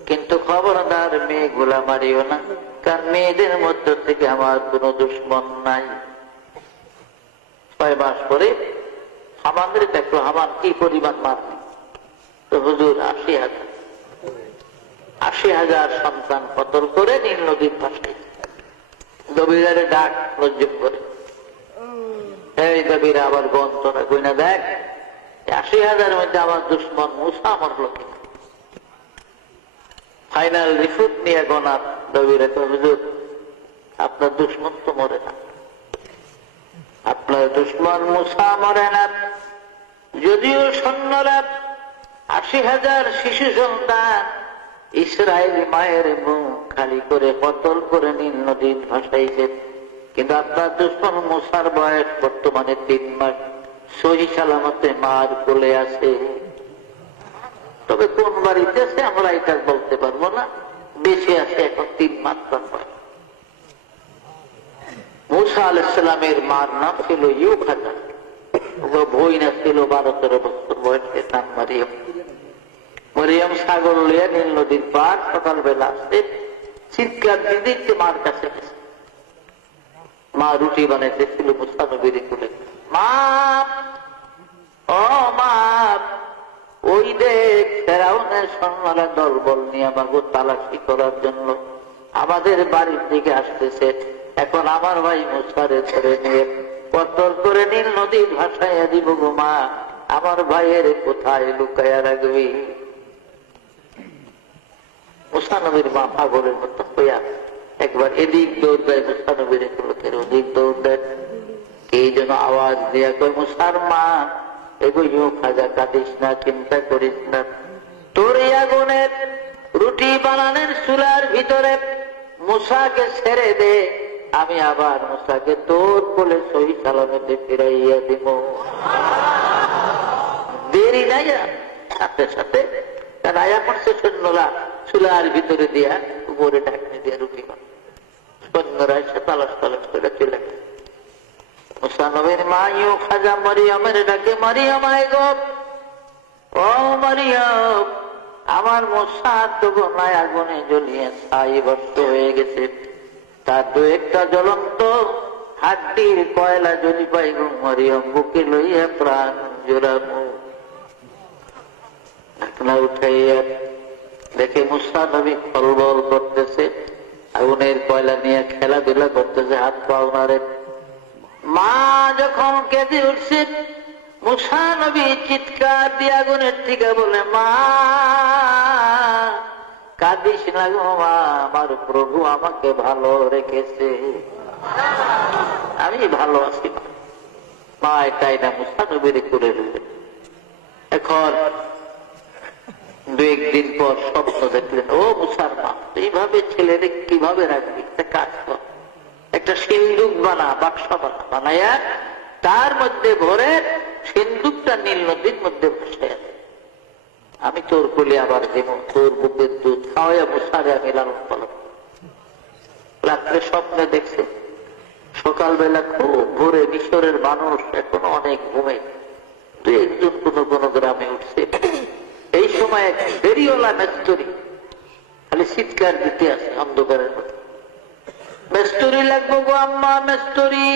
কিন্তু খবরদার মেয়েগুলা মারিও না, কারণ মেয়েদের মধ্য থেকে আমার কোন দুশ্মন নাই। 6 মাস পরে হামানদের দেখলো, হামান কি পরিমাণ মারবে? তো হুজুর 80,000 সন্তান কতল করে নীল নদীর ভাসাই। দবিরারে ডাক লজ্জম করে, এই দবিরা আবার গন্তরা গইনা দেখ 80,000 মধ্যে আমার দুশ্মন মুসা মরল কিনা। ফাইনাল রিপোর্ট নিয়ে গনার দবিরা তো, হুজুর আপনার দুশ্মন তো মরে না, আপনার দুশ্মন মুসা মরে না। যদিও সৈন্যরা 80,000 শিশু সন্তান ইসরায়েলি মায়ের মুখ খালি করে কতল করে নীল নদীর ভাসাইছে, কিন্তু আপনার দুশ্মন মুসার বয়স বর্তমানে 3 মাস, সহি সালামতে মার কোলে আছে। তবে কোন বাড়িতে আছে আমরা এটা বলতে পারবো না, বেশি আছে এখন 3 মাস বয়স। মুসা আলাইহিস সালামের মার নাম ছিল ইউখাজা, বইনা ছিল 12-13 বছর বয়সের, নাম মারিয়াম। মরিয়ম সাগর লইয়া নীল নদীর পার সকালবেলা আসছে, চিৎকার দিতে মার কাছে গেছে। মা রুটি বানাইতেছিল মুসা নবীর কোলে। মা, ও মা, ওই দেখ ফেরাউনের সৈন্যরা দলবল নিয়ে আমাকে তালাশি করার জন্য আমাদের বাড়ির দিকে আসতেছে। এখন আমার ভাই মুসারে ধরে নিয়ে কতল করে নীল নদীর ভাসাইয়া দিব গো মা, আমার ভাইয়ের কোথায় লুকাইয়া রাখবি? মুসা নবীর মা পাগলের মতো হইয়া একবার এদিক দৌড় দেয়, মুসা নবীর লোকের ওদিক দৌড় দেয়। কে যেন আওয়াজ দিয়া কয়, মুসার মা এগো খাজা, কাঁদিস না, চিন্তা করিস না, তোর আগুনের রুটি বানানোর চুলার ভিতরে মুসাকে ছেড়ে দে, আমি আবার মুসাকে তোর কোলে সহি সালামতে ফিরাইয়া দিব। দেরি নাই, সাথে সাথে রায়া করছে সৈন্যরা চুলার ভিতরে দিয়া উপরে ঢাকনি দিয়া রুটি বানায়। সৈন্যরা এসে তালাশ তালাশ করে চলে গেছে। মুসা নবীর মা ইউখাজা মরিয়মের ডাকে, মরিয়ম আয় গো, ও মরিয়ম, আমার মুসা তো গোনায় আগুনে জ্বলিয়ে ছাই ভস্ম হয়ে গেছে, তার 2-1টা জ্বলন্ত হাড্ডির কয়লা জ্বলি পাই গো মরিয়ম, বুকে লইয়া প্রাণ জোড়াবো। ঢাকনা উঠাইয়া দেখে মুসা নবী ফলবল করতেছে, আগুনের কয়লা নিয়ে খেলাধুলা করতেছে, হাত পাও নাড়ে। মা যখন কেঁদে উঠছে, মুসা নবী চিৎকার দিয়ে আগুনের থেকে বলে, মা কাঁদিস না গো মা, আমার প্রভু আমাকে ভালো রেখেছে, আমি ভালো আছি। মা এটাই না মুসা নবীর করে দিলেন। এখন 2-1 দিন পর স্বপ্ন দেখলেন, ও মুসার মা, এইভাবে ছেলেরে কিভাবে রাখবি? একটা কাজ কর, একটা সিন্দুক বানা, বাক্স বানাইয়া তার মধ্যে ভরে সিন্দুকটা নীল নদীর মধ্যে ভাসাইয়া, আমি তোর কোলে আবার দেব, তোর বুকের দুধ খাওয়াইয়া বসারে আমি লালন পালন। রাত্রে স্বপ্নে দেখছে সকালবেলা খুব ভোরে মিশরের মানুষ এখনো অনেক ঘুমে, দু একজন কোন কোন গ্রামে উঠছে। এই সময় এক ফেরিওয়ালা মেস্তরি খালি চিৎকার দিতে আসে অন্ধকারের মধ্যে, মেস্তরি লাগবো গো আম্মা, মেস্তরি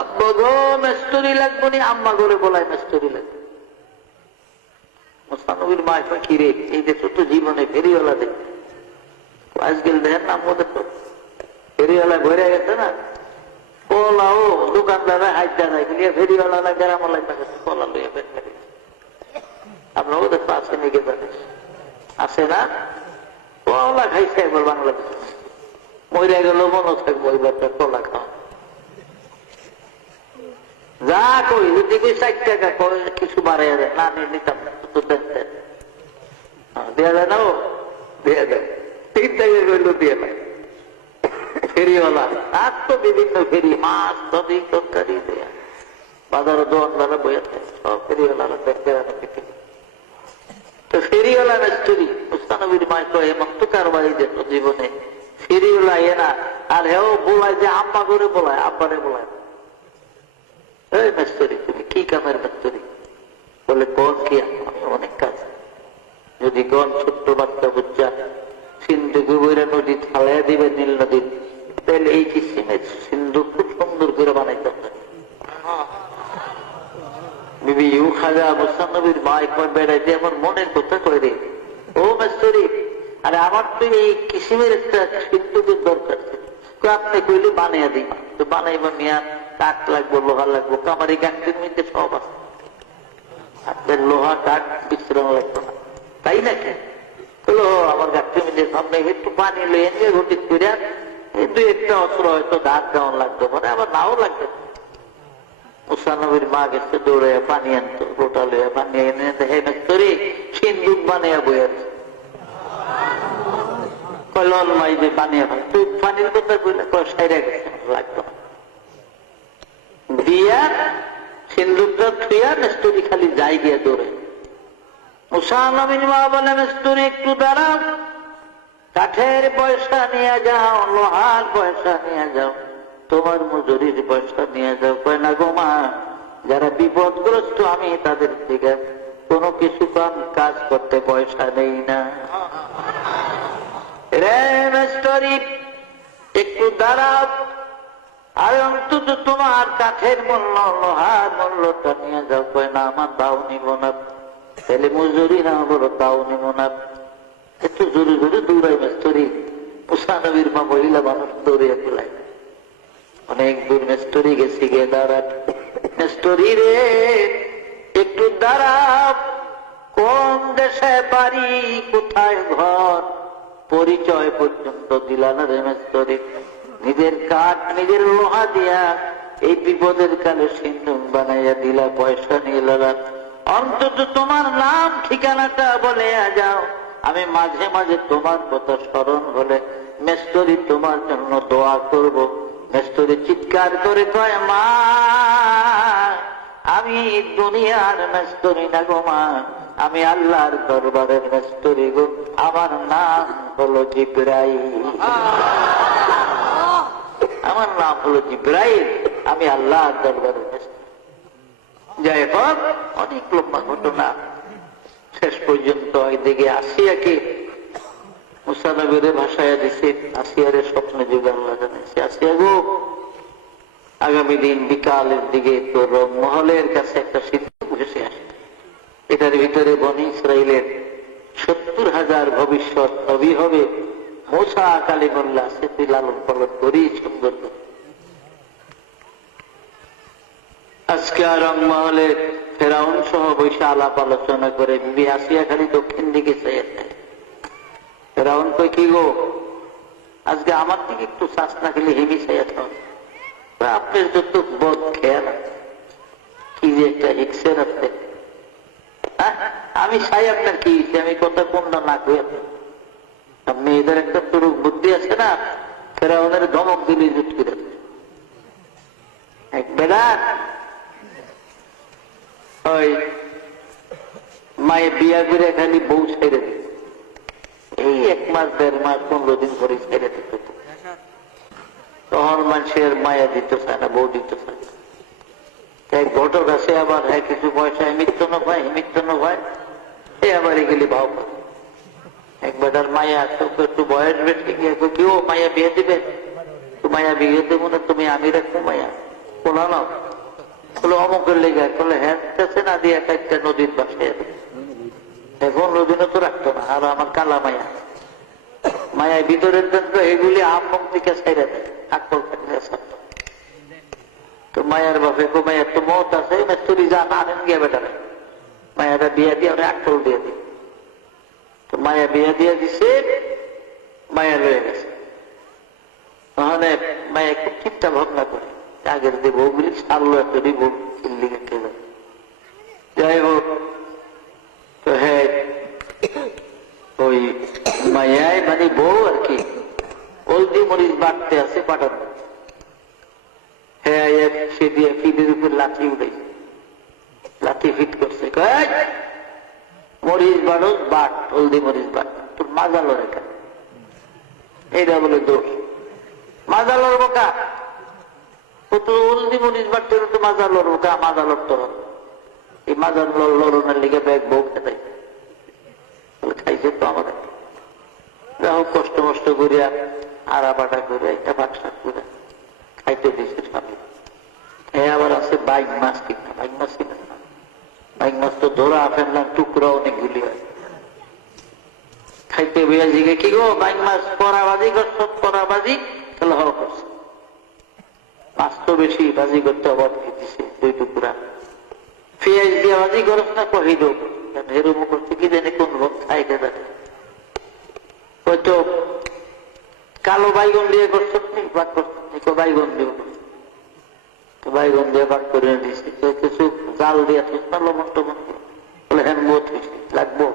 আব্বা গো, মেস্তরি লাগবো নি আম্মা করে বলায় মেস্তরি লাগবে। মুসানবীর মা কি রে, এই দেশ তো জীবনে ফেরিওয়ালা দেখবে আজকাল দেখেন না, আমাদের তো ফেরিওয়ালা ঘুরে গেছে না, কলাও দোকানদারা হাইটা নাই ফেরিওয়ালা গ্রামালায় কলা লইয়া বের করে আপনার ওদের তো আছে নাকি আছে না, কলা খাইছে একবার বাংলাদেশ মরে গেল মনে থাকবো এবার কলা খাওয়া যা কই যদি 60 টাকা কিছু বাড়াইয়া দেয় না নিতাম দেয়া যায় না, ও দেয়া যায় 3 টাকা রইল দিয়ে নেয় ফেরিওয়ালা। আর তো বিভিন্ন ফেরি মাছ নদী তরকারি দেয়া বাজারে দোয়ানদারা বইয়াছে সব ফেরিওয়ালারা তো ফেরিওয়ালা মিস্ত্রি মুস্তানবীর মায় তো এমন তো কারবারি যেত জীবনে ফেরিওয়ালা এ না, আর হেও বলায় যে আম্মা করে বলায়, আব্বারে বলায় এই মিস্ত্রি তুমি কি কামের মিস্ত্রি বলে, কোন কি আমি অনেক কাজ, যদি গন ছোট্ট বাচ্চা বুচ্চা সিন্ধুকে বইরা নদী থালাইয়া দিবে নীল নদীর, তাহলে এই কিসিমের সিন্ধু খুব সুন্দর করে বানাইতে হবে। বিবি ইউ খাজা মুসানবীর মাই কয় বেড়াইতে আমার মনের কথা কয় রে, ও মিস্ত্রি আরে আমার তো এই কিসিমের একটা সিন্ধুকের দরকার ছিল, আপনি কইলে বানাইয়া দিই, তো বানাইবা মিয়া কাঠ লাগবো, লোহা লাগবো, কামারি গাছের মধ্যে সব আছে, আপনার লোহা কাঠ বিশ্রাম লাগতো না, তাই নাকি বলো আমার গাছের মধ্যে সামনে একটু পানি লইয়ে নিয়ে ঘটি করে দুই একটা অস্ত্র হয়তো দাঁত দেওয়ান লাগতো, মানে আবার নাও লাগতো। মুসানবীর মা গেছে দৌড়ে পানি আনতো, গোটা লইয়া পানি এনে দেখে মিস্ত্রি সিন্দুক বানিয়ে বই আছে, লল মাই যে বানিয়ে ফেল তুই পানির কথা বললে সাইরা গেছে লাগতো না দিয়া সিন্দুকটা থুইয়া মিস্ত্রি খালি যাই গিয়া দৌড়ে। মুসানবীর মা বলে মিস্ত্রি একটু দাঁড়াও, কাঠের পয়সা নিয়ে যাও, লোহার পয়সা নিয়ে যাও, তোমার মজুরির পয়সা নিয়ে যাও। কয় না গো মা, যারা বিপদগ্রস্ত আমি তাদের থেকে কোনো কিছু কম কাজ করতে পয়সা নেই না। রে মিস্ত্রি একটু দাঁড়াও, আর অন্তত তোমার কাঠের মূল্য লোহার মূল্যটা নিয়ে যাও। কয় না আমার তাও নিব না, তাহলে মজুরি না বলো তাও নিব না। একটু জোরে জোরে দৌড়াই মিস্ত্রি, মুসানবীর মা মহিলা মানুষ দৌড়িয়ে ফেলায়, অনেক দূর মিস্ত্রি গেছে গিয়ে দাঁড়ান, মিস্ত্রি রে একটু দাঁড়াও, কোন দেশে বাড়ি কোথায় ঘর পরিচয় পর্যন্ত দিলা না রে মিস্ত্রি, নিজের কাঠ নিজের লোহা দিয়া এই বিপদের কালে সিন্ধুক বানাইয়া দিলা, পয়সা নিয়ে লড়া, অন্তত তোমার নাম ঠিকানাটা বলে যাও, আমি মাঝে মাঝে তোমার কথা স্মরণ হলে মিস্ত্রি তোমার জন্য দোয়া করব। মিস্ত্রি চিৎকার করে কয় মা, আমি দুনিয়ার মিস্ত্রি না গো মা, আমি আল্লাহর দরবারের মিস্ত্রি গো, আমার নাম হলো জিবরাইল, আমার নাম হলো জিবরাইল, আমি আল্লাহর দরবারের মিস্ত্রি। যাই হোক অনেক লম্বা ঘটনা, শেষ পর্যন্ত এদিকে আসিয়াকে মুসানবীরে ভাষায় দিছে, আসিয়ারে স্বপ্নে যুগে আল্লাহ জানাইছে, আসিয়া গো আগামী দিন বিকালের দিকে তোর মহলের কাছে একটা সিদ্ধ ভেসে আসে, এটার ভিতরে বনী ইসরাইলের 70,000 ভবিষ্যৎ নবী হবে, মুসা কালিমুল্লাহ সে তুই লালন পালন করি সুন্দর। আজকে রংমহলে ফেরাউন সহ বৈশা আলাপ আলোচনা করে বিবি আসিয়া খালি দক্ষিণ দিকে চেয়ে নেয়। ফেরাউন কই কি গো, আজকে আমার দিকে একটু শ্বাস না খেলে হেমি চাইয়া আপনার যত বোধ খেয়াল কি যে একটা হিক্সের আছে, আমি চাই আপনার কি আমি কথা কোনটা না কই, আপনি এদের একটা তুরুক বুদ্ধি আছে না, ফেরাউনের ধমক দিলে জুট করে এক বেড়া ওই মায়ে বিয়া করে খালি বউ ছেড়ে দিত, এই 1 মাস 1.5 মাস 15 দিন পরে ছেড়ে দিত। তখন মানুষের মায়া দিতে চায় না, বউ দিতে চায় না। তাই ঘটক আছে আবার, হ্যাঁ কিছু পয়সা এমিত্য না পায়, এ আবার এগুলি ভাও করে। একবার তার মায়া একটু বয়স বেশি গিয়ে কেউ মায়া বিয়ে দিবে, তো মায়া বিয়ে দেবো না, তুমি আমি রাখবো মায়া বলো না, বলে অমুকের লেগে, বলে হ্যাঁ না দিয়ে একটা নদীর পাশে এখন নদীনে তো রাখতো না। আর আমার কালা মায়া, মায়ায় ভিতরের জন্য এগুলি আমম থেকে ছেড়ে দেয়, আকল থাকলে ছাড়তো। তো মায়ের বাপে মায়ের তো মত আছে, তুই যা আনেন গিয়ে বেটারে, মায়াটা বিয়ে দিয়ে ওরা আকল দিয়ে দিই। তো মায়া বিয়ে দিয়ে দিছে, মায়া লয়ে গেছে। তাহলে মায়া খুব চিন্তা ভাবনা করে, আগের যে বউগুলি সারলো একটা বউ চিল্লি কেটে যায়। যাই হোক, তো হ্যাঁ ওই মায়ায় মানে বউ আর কি হলদি মরিচ বাড়তে আছে পাঠানো, হ্যাঁ সে দিয়ে ফিটের উপর লাঠি উঠেছে, লাঠি ফিট করছে, মরিচ বাড়ো বাট, হলদি মরিচ বাট, তোর মাজালো রেখা, এইটা বলে দোষ। মাজালোর বোকা, ও তো হলদি মরিচ বাটতে তো মাজালোর বোকা, মাজালোর তো এই মাজার লড়নের লিগে ব্যাগ বউ খেতে খাইছে তো আমাদের। যাই হোক কষ্ট মষ্ট করিয়া আড়া বাটা করে একটা বাক্সা করে খাইতে দিয়েছে স্বামী। হ্যাঁ আবার আছে বাইক মাছ কিনা, বাইক মাছ কিনা, বাইক মাছ তো ধরা ফেললাম, টুকরা অনেকগুলি হয়। খাইতে বইয়া জিগে, কি গো বাইক মাছ পরাবাজি করছ, পরাবাজি তাহলে হওয়া করছে, মাছ তো বেশি বাজি করতে অবাদ দিছে 2 টুকরা। পেঁয়াজ দিয়ে বাজি করছ না, কহিল ঢেরু মুখ করছে, কি জানি কোন লোক খাইতে যাবে, হয়তো কালো বাইগন দিয়ে করছ, বাদ করছো বাইগন দিয়ে, তো বাইগন দিয়ে বাদ করে দিয়েছি। কিছু জাল দিয়ে থুস না, লবণ টবণ, বলে হ্যাঁ বোধ হয়েছি লাগবো,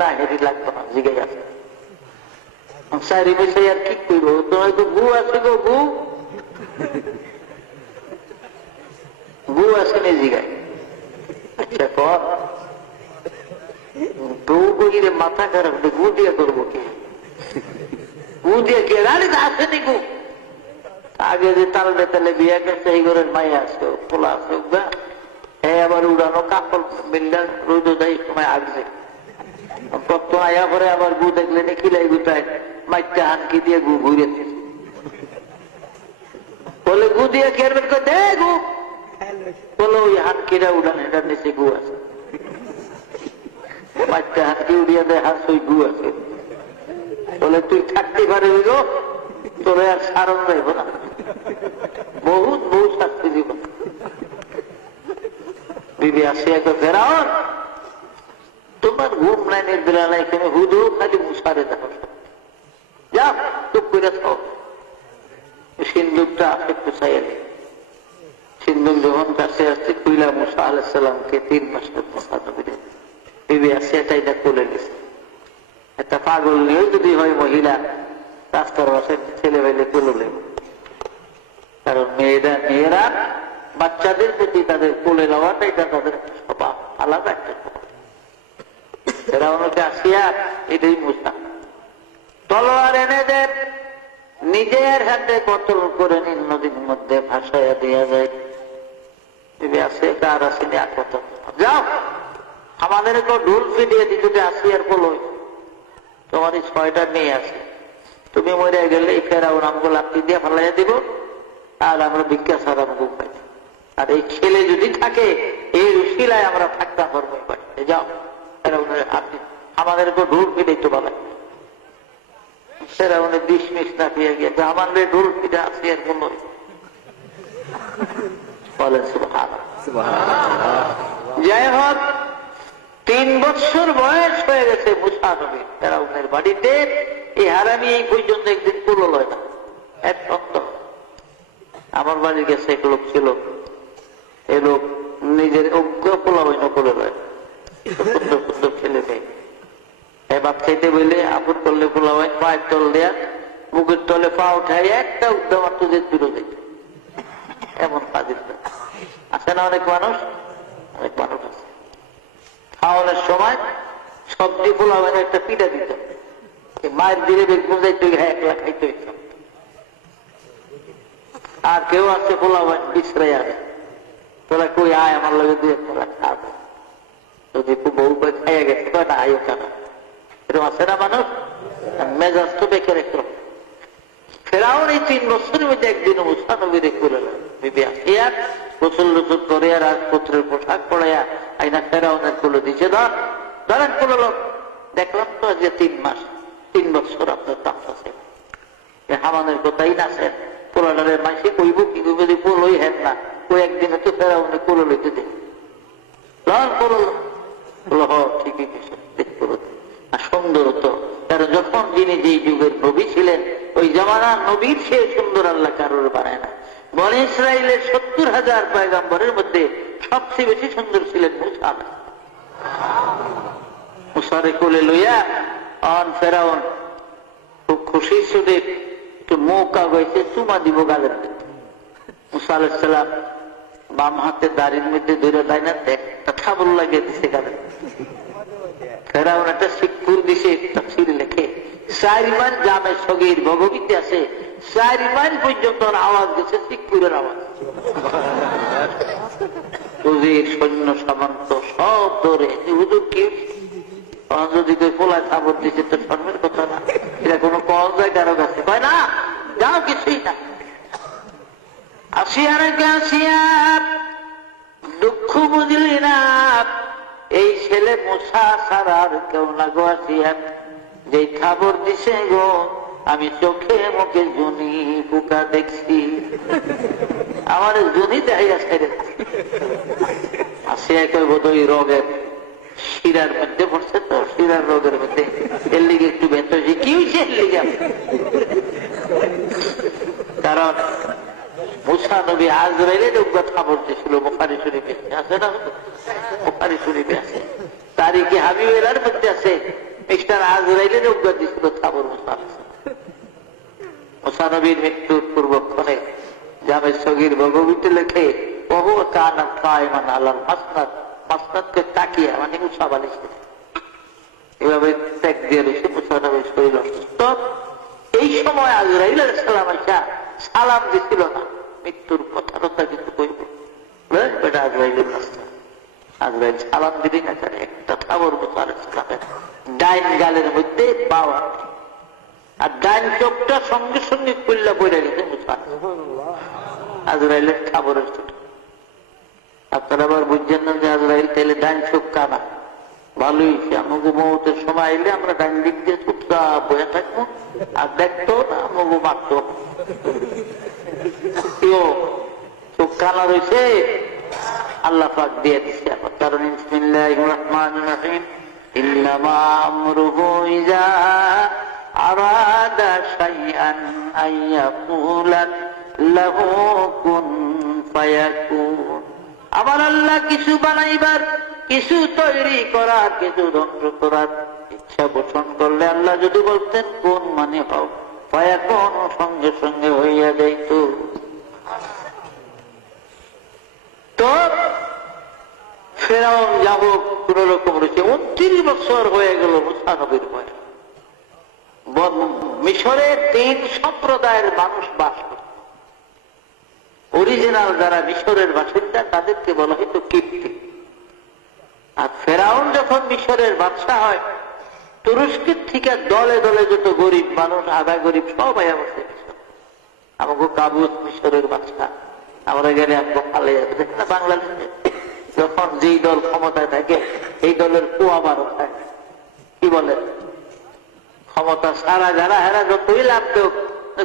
না হেরি লাগতো না, জিগে আছে সারি মিশাই আর কি করবো, তোমার তো গু আছে গো, গু আছে নি জিগায়। আচ্ছা কর বউ বইরে মাথা খারাপ, গু দিয়ে করবো কি, গু দিয়ে কে রানি আসেনি গু, আগে যে তালবে তালে বিয়ে করছে এই ঘরের মাই আছে, পোলা আছে, হ্যাঁ আবার উড়ানো কাপড় মিললে রোদ দেয় সময় আসবে, তত্ত্ব আয়া করে আবার গু দেখলে খিলাই গুটায় মাইটা হানকি দিয়ে গু ঘুরেছে, বলে গু দিয়ে খেরবেন দে গু, বলো ওই হানকিরা উড়ান, এটার নিচে গু আছে, মাইটা হানকি উড়িয়ে দেয়, হাস ওই গু আছে, বলে তুই থাকতে পারবি গো, তোরে আর সারণ যাইব না, বহুত বহু শাস্তি দিব। বিবি আসিয়া তো ফেরাও, তোমার ঘুম নাই নির্দিলা নাই, তুমি হুদু খালি মুসারে দেখো, যা চুপ করে থাও, সিন্দুকটা একটু চাইলে, সিন্দুক যখন কাছে আসছে কুইলা মুসা আলাইসাল্লামকে 3 মাসের কথা নবীরে বিবি আসিয়াটা এটা তুলে গেছে। একটা পাগল নিয়েও যদি হয় মহিলা, রাস্তার পাশে ছেলে মেয়েদের তুলে, কারণ মেয়েরা বাচ্চাদের প্রতি তাদের কোলে নেওয়াটা এটা তাদের স্বভাব, আলাদা একটা স্বভাব। এরা ওনাকে আসিয়া এটাই মুসা তলোয়ার এনে দেন, নিজের হাতে কতল করে নিন, নদীর মধ্যে ভাসাইয়া দেওয়া যায়। আসে কার আসেনি আর কত, যাও আমাদের একটু ঢুল ফিরিয়ে দিতে আসিয়ার বলো, তোমার 6টা নিয়ে আসে, তুমি মরে গেলে ফেরাও নামগুলো লাঠি দিয়ে ফালাইয়া দিব, আর আমরা ভিক্ষা ছাড়া মুখ পাই। আর এই ছেলে যদি থাকে, এই রুশিলায় আমরা থাকতাম ধর্মই পাই। যাও আমাদের একটু ঢুল ফিরে তো বলে, সেরা মানে 20 মিনিট না পেয়ে গিয়েছে, আমাদের ঢুল ফিরে আসি আর বলল, বলেন সুবহানাল্লাহ। যাই হোক 3 বছর বয়স হয়ে গেছে মুসা নবীর ফেরাউনের বাড়িতে, এই হারামি এই পর্যন্ত একদিন পুরো লয় না, এক সপ্তাহ। আমার বাড়ি গেছে এক লোক ছিল, এ লোক নিজের অজ্ঞ পোলাবৈন করে লয়, সুন্দর সুন্দর ছেলে মেয়ে, এবার খেতে বলে আপন করলে পোলাবাইন পায়ের তল দেয়া, মুখের তলে পা উঠাই একটা উদ্যম তুদের বিরোধী, এমন কাজের আছে না অনেক মানুষ, অনেক মানুষ আছে। খাওয়ানোর সময় সবজি পোলাবেন একটা পিঠা দিত, মায়ের দিলে বেগুন যাইতে একলা খাইতে হইত। আর কেউ আছে পোলাবেন বিশ্রাই আছে, তোরা কই আয় আমার লগে দিয়ে তোরা খাবো, যদি বউ খাইয়া গেছে না আয়ো কেন, এরকম আছে না মানুষ, মেজাজ তো বেকার একরকম। ফেরাউন এই 3 বছরের মধ্যে একদিন মুসা নবীরে করলেন, বিবি আসিয়া গোসল রসুল করে রাজপুত্রের পোশাক পড়াইয়া আইনা ফেরাউনের কুলো দিছে, ধরেন কুলো। দেখলাম তো যে 3 মাস 3 বছর আপনার তাপ আছে, হামানের কথাই নাচেন, পোলাডারের মাসে কইব কি যদি পোলই হেন না, ওই একদিনে তো ফেরাউনে কুলো লইতে দিন, ঠিকই আর সুন্দর হতো। কারণ যখন যিনি যেই যুগের নবী ছিলেন, ওই জামানার নবীর সে সুন্দর আল্লাহ কারোর বানায় না। বনি ইসরাইলের 70,000 পয়গম্বরের মধ্যে সবচেয়ে বেশি সুন্দর ছিলেন মুসা। মুসারে কোলে লইয়া অন ফেরাউন খুব খুশি সুদে একটু মৌকা গেছে চুমা দিব গালের। মুসা আলাইহিস সালাম বাম হাতে দাড়ির মধ্যে ধরে দেয় না, একটা খাবল লাগিয়ে দিছে গালের। ফেরাউন একটা শিক্ষুর দিছে, তাফসীর লেখে 4 মাইল জামে সগীর ভগবীতে আছে, 4 মাইল পর্যন্ত আওয়াজ গেছে শিক্ষুরের আওয়াজ। উজির সৈন্য সামন্ত সব ধরে হুজুর কি যদি পোলায় খাবার দিচ্ছে তো শর্মের কথা না, এটা কোনো কল যায় কারো কাছে, কয় না যাও কিছুই না। আসিয়া নাকি আসিয়া দুঃখ বুঝলি না, এই ছেলে মুসা ছাড়া আর কেউ না গো। আসিয়া যে খবর দিছে গো, আমি চোখে মুখে জুনি পোকা দেখছি, আমার জুনি দেখাইয়া ছেড়ে। আসিয়া কই বোধহয় রোগের শিরার মধ্যে পড়ছে, তো শিরার রোগের মধ্যে এর লিগে একটু ব্যথা হয়েছে। কি হয়েছে এর লিগে? কারণ মুসা নবী আজরাইলের উগ্র খবর দিয়েছিল, বুখারী শরীফে আছে না, বুখারী শরীফে আছে, তারিখে হাবিবের মধ্যে আছে, মিস্টার আজরাইলের উগ্র দিয়েছিল খবর মুসা। মুসা নবীর মৃত্যুর পূর্বক্ষণে জামে সগীর ভগবীতে লেখে, বহু কানা কায়মান আলাল মাসনাদ, মাসনাদকে তাকিয়া মানে মুসা বালিছে এভাবে ত্যাগ দিয়ে রয়েছে। মুসা নবীর শরীর অসুস্থ। এই সময় আজরাইল আলাইহিস সালাম আইসা সালাম দিছিল না, মৃত্যুর কথা কিন্তু কইব বেটা আজরাইলের রাস্তা। আজরাইল সালাম দিলি না, একটা খবর মুসা আলাইহিস সালামের ডাইন গালের মধ্যে পাওয়া, আর ডাইন চোখটা সঙ্গে সঙ্গে খুললা পড়ে গেছে মুসা। আজরাইলের খবরের ছোট আপনারা আবার বুঝছেন না যে আজরাইল তাইলে ডাইন চোখ কানা, ভালোই আমাকে মৌতের সময় এলে আমরা ডাইন দিক দিয়ে চুপচাপ বসে থাকবো, আর দেখতো না আমাকে মারতো। চোখ কানা রয়েছে আল্লাহ পাক দিয়ে দিচ্ছে আমার। কারণ বিসমিল্লাহির রহমানির রহিম, ইন্নামা আমরুহু ইযা আরাদা শাইআন আইয়াকুলা লাহু কুন ফায়াকুন। আমার আল্লাহ কিছু বানাইবার, কিছু তৈরি করার, কিছু ধ্বংস করার ইচ্ছা পোষণ করলে আল্লাহ যদি বলতেন কোন মানে হও, ফায়াকুন সঙ্গে সঙ্গে হইয়া যাইত। তো ফেরাউন যাব কোন রকম রয়েছে। 29 বছর হয়ে গেল মুসা নবীর বয়স। মিশরে 3 সম্প্রদায়ের মানুষ বাস করত। অরিজিনাল যারা মিশরের বাসিন্দা তাদেরকে বলা হইত কিপ্তি। আর ফেরাউন যখন মিশরের বাদশা হয়, তুরস্কের থেকে দলে দলে যত গরিব মানুষ, আধা গরিব সব আয়া বসে মিশর। আমাকে কাবুস মিশরের বাদশা, আমরা গেলে আমাকে ফালে যাবে না। বাংলাদেশে যখন যেই দল ক্ষমতায় থাকে এই দলের কুয়াবারও থাকে, কি বলে ক্ষমতা সারা যারা হেরা যতই লাভ দেখ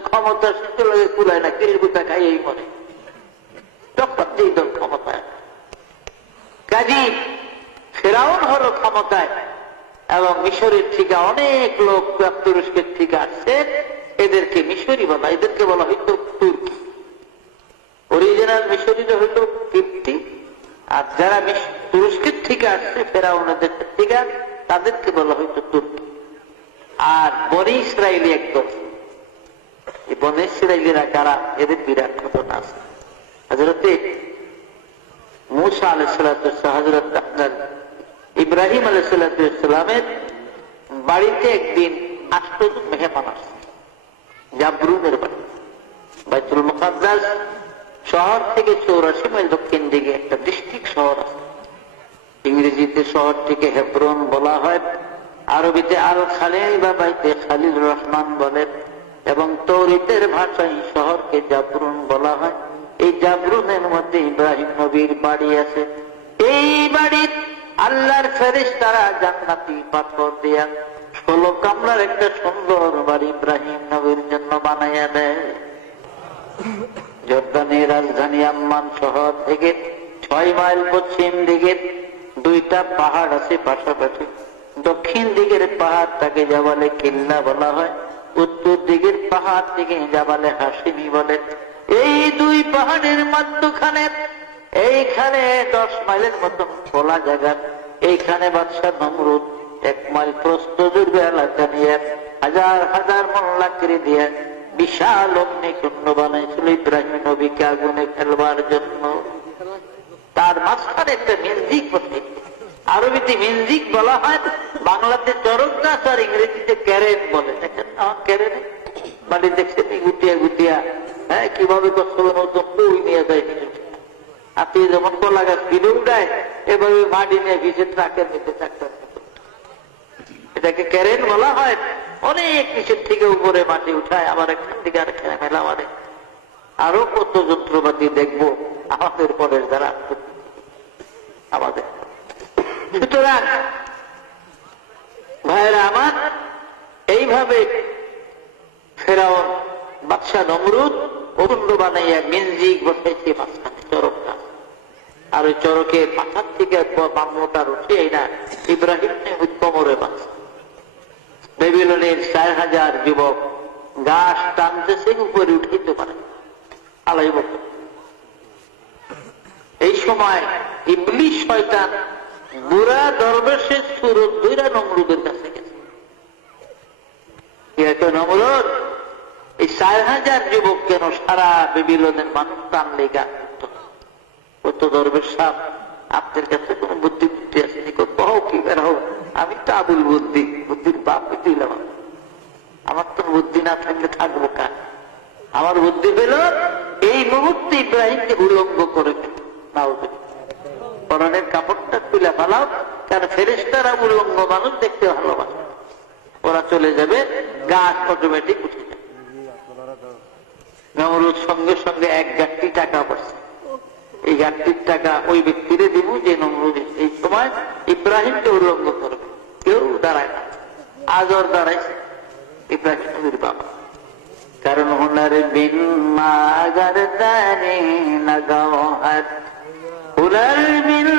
ক্ষমতা সুস্থ লাগে কুলায় না, কিলগুতা খাই এই মনে তখন যেই দল ক্ষমতায়। কাজী ফেরাউন হলো ক্ষমতায়, এবং মিশরের থেকে অনেক লোক তুরস্কের থেকে আসছে, এদেরকে মিশরি বলা, এদেরকে বলা হইত তুর্কি। অরিজিনাল মিশরিরা হইত কিপ্তি, আর যারা তুরস্কের থেকে আসছে ফেরাউনদের থেকে তাদেরকে বলা হইত তুর্কি। আর বনি ইসরায়েলি একদল, এই বনি ইসরায়েলিরা কারা, এদের বিরাট ঘটনা আছে। হযরতে মূসা আলাইহিস সালাতু ওয়াস সালাম, হযরত আপনার ইব্রাহিম আলাইহিসসালামের বাড়িতে একদিন 8 জন মেহমান আসছে, জাবরুনের বাড়ি। বাইতুল মুকাদ্দাস শহর থেকে 84 মাইল দক্ষিণ দিকে একটা ডিস্ট্রিক্ট শহর আছে। ইংরেজিতে শহরটিকে হেব্রন বলা হয়, আরবিতে আল খালিল বা বাইতে খালিল রহমান বলে, এবং তৌরিতের ভাষায় শহরকে জাবরুন বলা হয়। এই জাবরুনের মধ্যে ইব্রাহিম নবীর বাড়ি আছে। এই বাড়ির আল্লাহর ফেরেশতারা জান্নাতি পাথর দিয়া 16 কামরার একটা সুন্দর বাড়ি ইব্রাহিম নবীর জন্য বানাইয়া দেয়। জর্দানের রাজধানী আম্মান শহর থেকে 6 মাইল পশ্চিম দিকে 2টা পাহাড় আছে পাশাপাশি। দক্ষিণ দিকের পাহাড়টাকে জাবালে কিল্লা বলা হয়, উত্তর দিকের পাহাড় থেকে জাবালে হাসিমি বলে। এই 2 পাহাড়ের মধ্যখানে এইখানে 10 মাইলের মতন খোলা জায়গা, এইখানে বাদশাহ নমরুদ 1 মাইল প্রস্থ দীর্ঘ এলাকা নিয়ে হাজার হাজার মন লাকড়ি দিয়ে বিশাল অগ্নিকুণ্ড বানাইছিল ইব্রাহিম নবীকে আগুনে ফেলবার জন্য। তার মাঝখানে একটা মিউজিক বসে, আরবিতে মিউজিক বলা হয়, বাংলাতে চরক গাছ আর ইংরেজিতে ক্যারেন বলে। দেখেন ক্যারেন মানে দেখছেন গুটিয়া গুটিয়া, হ্যাঁ কিভাবে কষ্ট নিয়ে যায়। আপনি যেমন কলা গাছ কিনে উঠায়, এভাবে মাটি নিয়ে ভিজে ট্রাকের মধ্যে চাকটা, এটাকে ক্যারেন বলা হয়। অনেক নিচের থেকে উপরে মাটি উঠায়, আবার এখান থেকে আর খেলা মেলা মানে আরো কত যন্ত্রপাতি দেখবো আমাদের পরের দ্বারা আমাদের। সুতরাং ভাইয়েরা আমার, এইভাবে ফেরাউন বাদশাহ নমরুদ অরুণ্য বানাইয়া মিউজিক বসাইছে মাঝখানে চরকটা, আর ওই চরকের মাথার থেকে মামলাটার উঠে এই না ইব্রাহিম কোমরে বাঁচা। বেবিলনের 4000 যুবক গাছ টানতেছে, উপরে উঠাইতে পারে আলাই বছর। এই সময় ইবলিস শয়তান বুড়া দরবেশের সুরত দুইরা নমরুদের কাছে গেছে। নমরুদ, এই 4000 যুবক কেন সারা বেবিলনের মানুষ টানলে গাছ কত দরবেশ সাহেব, আপনার কাছে কোন বুদ্ধি বুদ্ধি আছে? কহ কি বের হোক, আমি তো আবুল বুদ্ধি, বুদ্ধির বাপ দিলাম। আমার তো বুদ্ধি না থাকলে থাকবো কার? আমার বুদ্ধি পেল এই মুহূর্তে ইব্রাহিমকে উলঙ্গ করে পরনের কাপড়টা তুলে ফেলাও, কারণ ফেরেশতারা উলঙ্গ মানুষ দেখতে ভালোবাসে। ওরা চলে যাবে, গাছ অটোমেটিক উঠে যাবে। নমরুদ সঙ্গে সঙ্গে 1 গাঁটটি টাকা পড়ছে। এই গাঁটটির টাকা ওই ব্যক্তিরে দিব যে নমরুদ এই সময় ইব্রাহিমকে উলঙ্গ করবে। কেউ দাঁড়ায় না, আজর দাঁড়াইছে ইব্রাহিম নবীর বাবা। কারণ হুনার বিন মাগার দানি লাগাও হাত, হুনার বিন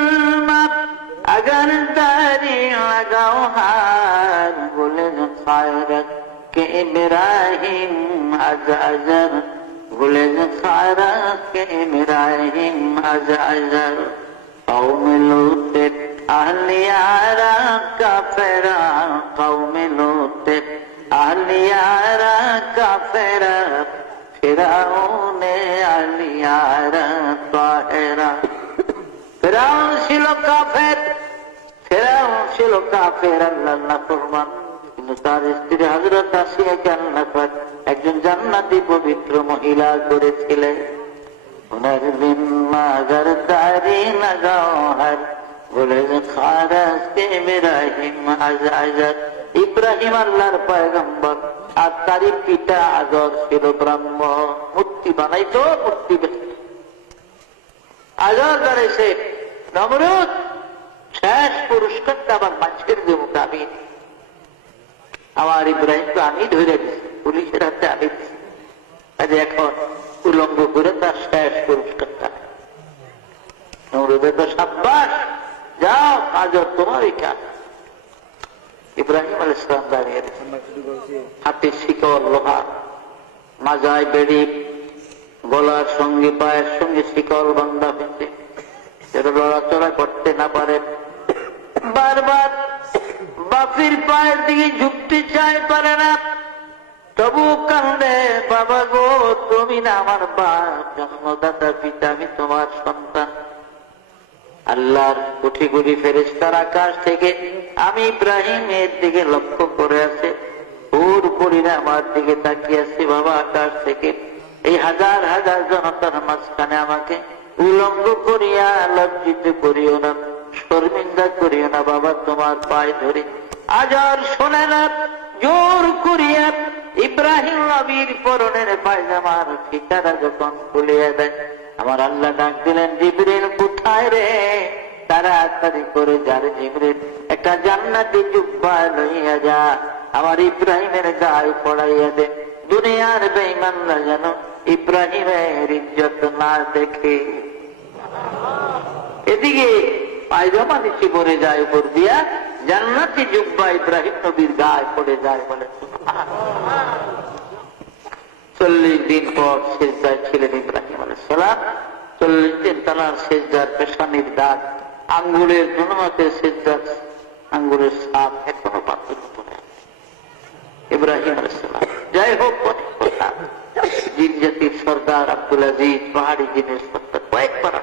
अगर दारी लगाओ हार, बोले खायरत के इब्राहिम अज अजर, बोले खायरत के इब्राहिम अज अजर। कौम लूते अहलियारा का फेरा, कौम लूते अहलियारा का फेरा, फिरौने अहलियारा ताहिरा। ফেরাউন ছিল কাফের, ফেরাউন ছিল কাফের, আল্লাহর নাফরমান। কিন্তু তার স্ত্রী হযরত আসিয়াকে আল্লাহ পাক একজন জান্নাতি পবিত্র মহিলা করেছিলেন। উনার বিন মাগার দাড়ি লাগাও হার, বলে খারাস কে ইব্রাহিম আজ আজাদ। ইব্রাহিম আল্লাহর পয়গম্বর, আর তারই পিতা আজর ছিল ব্রাহ্মণ। মূর্তি বানাইতো, মূর্তি আজর দাঁড়াইছে। নমরুদ শেষ পুরস্কারটা আবার মাছের যে মোকাবি, আমার ইব্রাহিমকে আমি ধরে দিচ্ছি, পুলিশের হাতে আমি দিচ্ছি। এখন উলঙ্গ করে তার শেষ পুরস্কারটা। নমরুদের তো সাব্বাস, যাও আজর তোমারই কাজ। ইব্রাহিম আলাইহিস সালাম দাঁড়িয়ে হাতে শিকল লোহা, মাজায় বেড়ি, গলার সঙ্গে পায়ের সঙ্গে শিকল বান্ধা হয়েছে, যেটা লড়াচড়া করতে না পারে। বারবার বাপির পায়ের দিকে ঝুঁকতে চায়, পারে না, তবু কান্দে, বাবা গো তুমি না আমার বাপ, জন্মদাতা পিতা, আমি তোমার সন্তান। আল্লাহর কোটি কোটি ফেরেশতার আকাশ থেকে আমি ইব্রাহিমের দিকে লক্ষ্য করে আছে, ওর পরিণাম আমার দিকে তাকিয়ে আছে। বাবা, আকাশ থেকে এই হাজার হাজার জনতার মাঝখানে আমাকে উলঙ্গ করিয়া লজ্জিত করিও না, শর্মিন্দা করিও না বাবা, তোমার পায়ে ধরে আজার শোনে না। জোর করিয়া ইব্রাহিম নবীর পরনের পায়জামার ফিতারা যখন খুলিয়া দেয়, আমার আল্লাহ ডাক দিলেন, জিবরিল কোথায় রে? তাড়াতাড়ি করে যার জিবরিল একটা জান্নাতি জুব্বা লইয়া যা, আমার ইব্রাহিমের গায়ে পড়াইয়া দে। দুনিয়ার বেঈমানরা যেন ইব্রাহিমের ইজ্জত না দেখে। এদিকে পায়জামা নিচে পড়ে যায়, উপর দিয়া জান্নাতি জুব্বা ইব্রাহিম নবীর গায়ে পড়ে যায়। বলে 40 দিন পর সেজদায় ছিলেন ইব্রাহিম আলাইহিস সালাম। 40 দিন তার সেজদার পেশানির দাগ, আঙ্গুলের জনমাতের সেজদার আঙ্গুলের ছাপ এখনো পাথর উপরে ইব্রাহিম আলাইহিস সালাম। যাই হোক, জিন জাতির সর্দার আব্দুল আজিজ, পাহাড়ি জিনের সর্দার কয়েকবার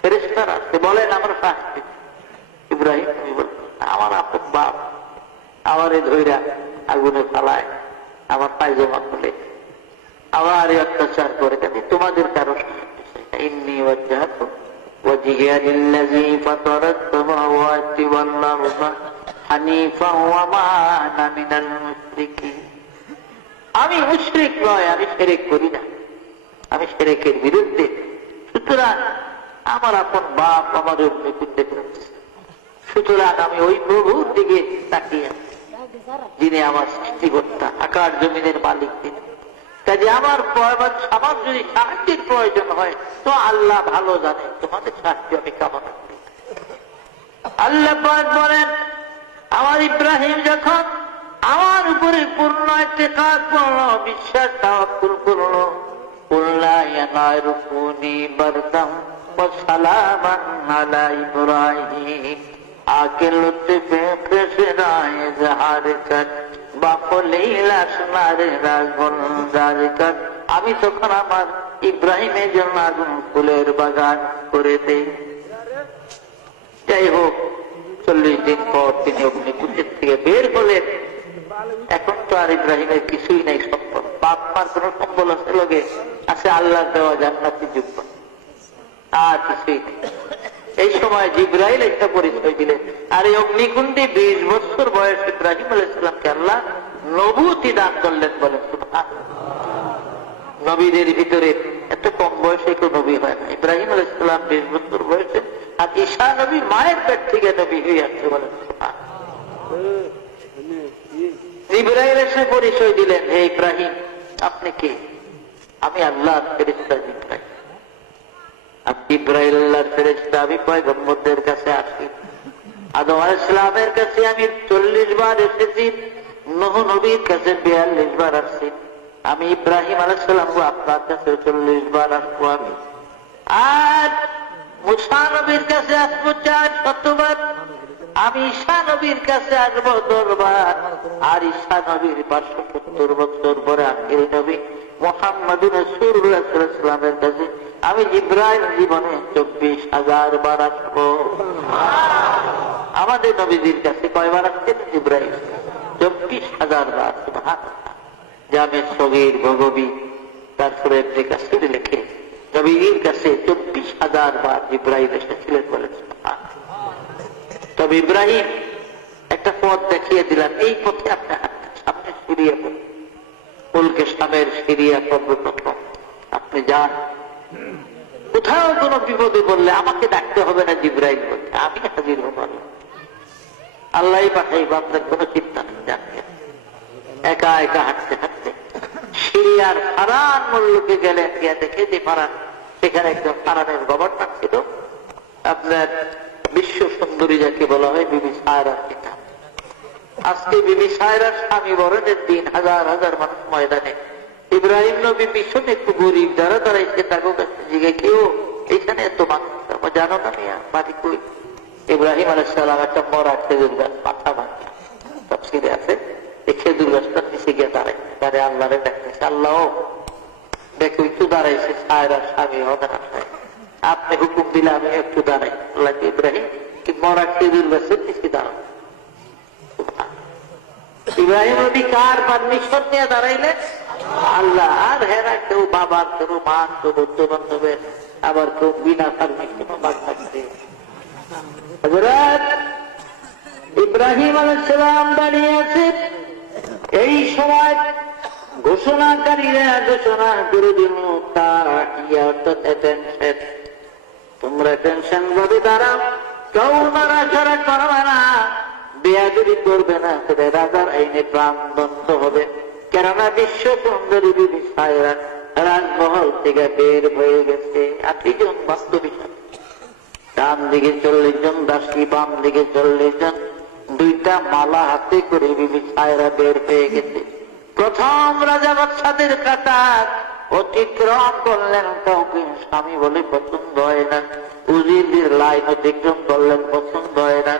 ফেরেশতারা আসতে বলেন, আমার শাস্তি। ইব্রাহিম আমার আপন বাপ আমারে ধইরা আগুনে ফালায়, আমার পায়জামা খুলে আবার অত্যাচার করে দেবে, তোমাদের কারণ ইন্নী ওয়াজহাতু ওয়াজহিয়া লিল্লাযী ফাতারাস সামাওয়াতি ওয়াল আরদা হানিফান ওয়া মা আনা মিনাল মুশরিকিন। আমি মুশরিক নয়, আমি শিরক করি না, আমি শিরকের বিরুদ্ধে। সুতরাং আমার আপন বাপ আমার অগ্নিকুণ্ডে ফেলেছে, সুতরাং আমি ওই প্রভুর দিকে তাকিয়ে, যিনি আমার সৃষ্টিকর্তা, আকাশ জমিনের মালিক তিনি। কাজে আমার যদি সাহায্যের প্রয়োজন হয় তো আল্লাহ ভালো জানে, তোমাদের সাহায্য আমি কামনা করি। আল্লাহ পাক বলেন, আমার ইব্রাহিম যখন আমার উপরে পূর্ণ ইতিকাদ করল, বিশ্বাস তাওয়াক্কুল করল, কুল্লা ইয়া নারু কুনি বারদাম ওয়া সালামান আলা ইব্রাহিম, আকে লুৎফে ফেসরায়ে জাহার কর বাকলিল আসনারে রাজবন্দার কর। আমি তখন আমার ইব্রাহিমের জন্য আগুন ফুলের বাগান করে দেই। যাই হোক, 40 দিন পর তিনি অগ্নিকুণ্ডের থেকে বের হলেন। এখন তো আর ইব্রাহিমের কিছুই নেই সম্পদ, বাপ মার কোন সম্বল আছে লোকে আছে, আল্লাহ দেওয়া জান্নাতি জুব্বা, আর কিছুই নেই। এই সময় জিবরাইল একটা পরিচয় দিলেন, আর এই অগ্নিকুণ্ডে 20 বছর বয়স ইব্রাহিম আলাইহিস সালামকে আল্লাহ নবুয়তি দান করলেন। বলেন সুবহানাল্লাহ। নবীদের ভিতরে এত কম বয়সে কেউ নবী হয় না। ইব্রাহিম আলাইহিস সালাম 20 বছর বয়সে, আর ঈসা নবী মায়ের পেট থেকে নবী হয়ে আসছে। বলেন সুবহানাল্লাহ। জিবরাইল এসে পরিচয় দিলেন, হে ইব্রাহিম, আপনি কে? আমি আল্লাহর ফেরেশতা জিবরাইল। আপনি ইব্রাহিম আল্লাহর ফেরেশতা, আমি পয়গম্বরদের কাছে আসি। আদম আলাইহিস সালামের কাছে আমি 40 বার এসেছি, নূহ নবীর কাছে 42 বার আসছি। আমি ইব্রাহিম আলাইহিস সালাম আপনার কাছে 40 বার আসবো আমি। আর মুসা নবীর কাছে আসবো 400 বার। আমি ঈসা নবীর কাছে আসবো 10 বার। আর ঈসা নবীর 570 বছর পরে আখির নবী মুহাম্মদুর রাসূলুল্লাহ সাল্লাল্লাহু আলাইহি ওয়াসাল্লামের কাছে আমি জিবরাইল জীবনে 24,000 বার আসবো। আমাদের নবীজির কাছে কয়বার আসছেন জিবরাইল? 24,000 বার। সুবহানাল্লাহ। জামে সগীর ভগবী তারপরে কাছে লিখে নবীজির কাছে 24,000 বার জিবরাইল এসেছিলেন। বলেন সুবহানাল্লাহ। তবে ইব্রাহিম একটা পথ দেখিয়ে দিলেন, এই পথে আপনি সামনে সিরিয়া উলকে সামের সিরিয়া সর্বপ্রথম আপনি যান। কোথাও কোন বিপদে বললে আমাকে ডাকতে হবে না, জিবরাইল বলছে আমি হাজির হব। আল্লাহ পাঠাইব, আপনার কোন চিন্তা নেই। জানবে একা একা হাঁটতে হাঁটতে সিরিয়ার ফারান মল্লকে গেলেন, গিয়া দেখে যে ফারান, সেখানে একজন ফারানের গভর্নর ছিল, আপনার বিশ্ব সুন্দরী যাকে বলা হয় বিবি সায়রার পিতা। আজকে বিবি সায়রার স্বামী বরণের দিন, হাজার হাজার মানুষ ময়দানে। ইব্রাহিম নবী পিছনে একটু গরিব যারা দাঁড়াইছে তাকে কাছে জিগে, কেউ এইখানে এত মানুষ জানো না মিয়া, বাড়ি কই? ইব্রাহিম আলাইহিস সালাম একটা মরা খেজুর গাছ মাথা ভাঙা তাফসীরে আছে, এই খেজুর গাছটার নিচে গিয়ে দাঁড়াইছে, তারে আল্লাহরে ডাকতেছে, আল্লাহ দেখো একটু দাঁড়াইছে সায়রার স্বামী হবে না। আপনি হুকুম দিলে আমি একটু দাঁড়াই। আল্লাহ ইব্রাহিম কি মরা খেজুর গাছের নিচে দাঁড়ান। ইব্রাহিম নবী কার পারমিশন নিয়ে দাঁড়াইলেন? আল্লাহ। আর হেরা কেউ বাবার, কেউ মা, কেউ বন্ধু বান্ধবের, আবার কেউ বিনা পারমিশন বাদ থাকছে। হযরত ইব্রাহিম আলাইহিস সালাম দাঁড়িয়ে আছে। এই সময় ঘোষণাকারীরা ঘোষণা করে দিল, তোমরা টেনশন ভাবে দাঁড়াও, কেউ নড়াচড়া করবে না, বেয়াদবি করবে না, তবে রাজার আইনে প্রাণ বন্ধ হবে। কেননা বিশ্ব সুন্দরী বিবি সায়রা রাজমহল থেকে বের হয়ে গেছে। 8 জন বাস্তবিক, ডান দিকে 40 জন দাসী, বাম দিকে 40 জন, 2টা মালা হাতে করে বিবি সায়রা বের হয়ে গেছে। প্রথম রাজা বাদশাদের কাতার অতিক্রম করলেন, কাউকে স্বামী বলে পছন্দ হয় না। উজিরদের লাইন অতিক্রম করলেন, পছন্দ হয় না।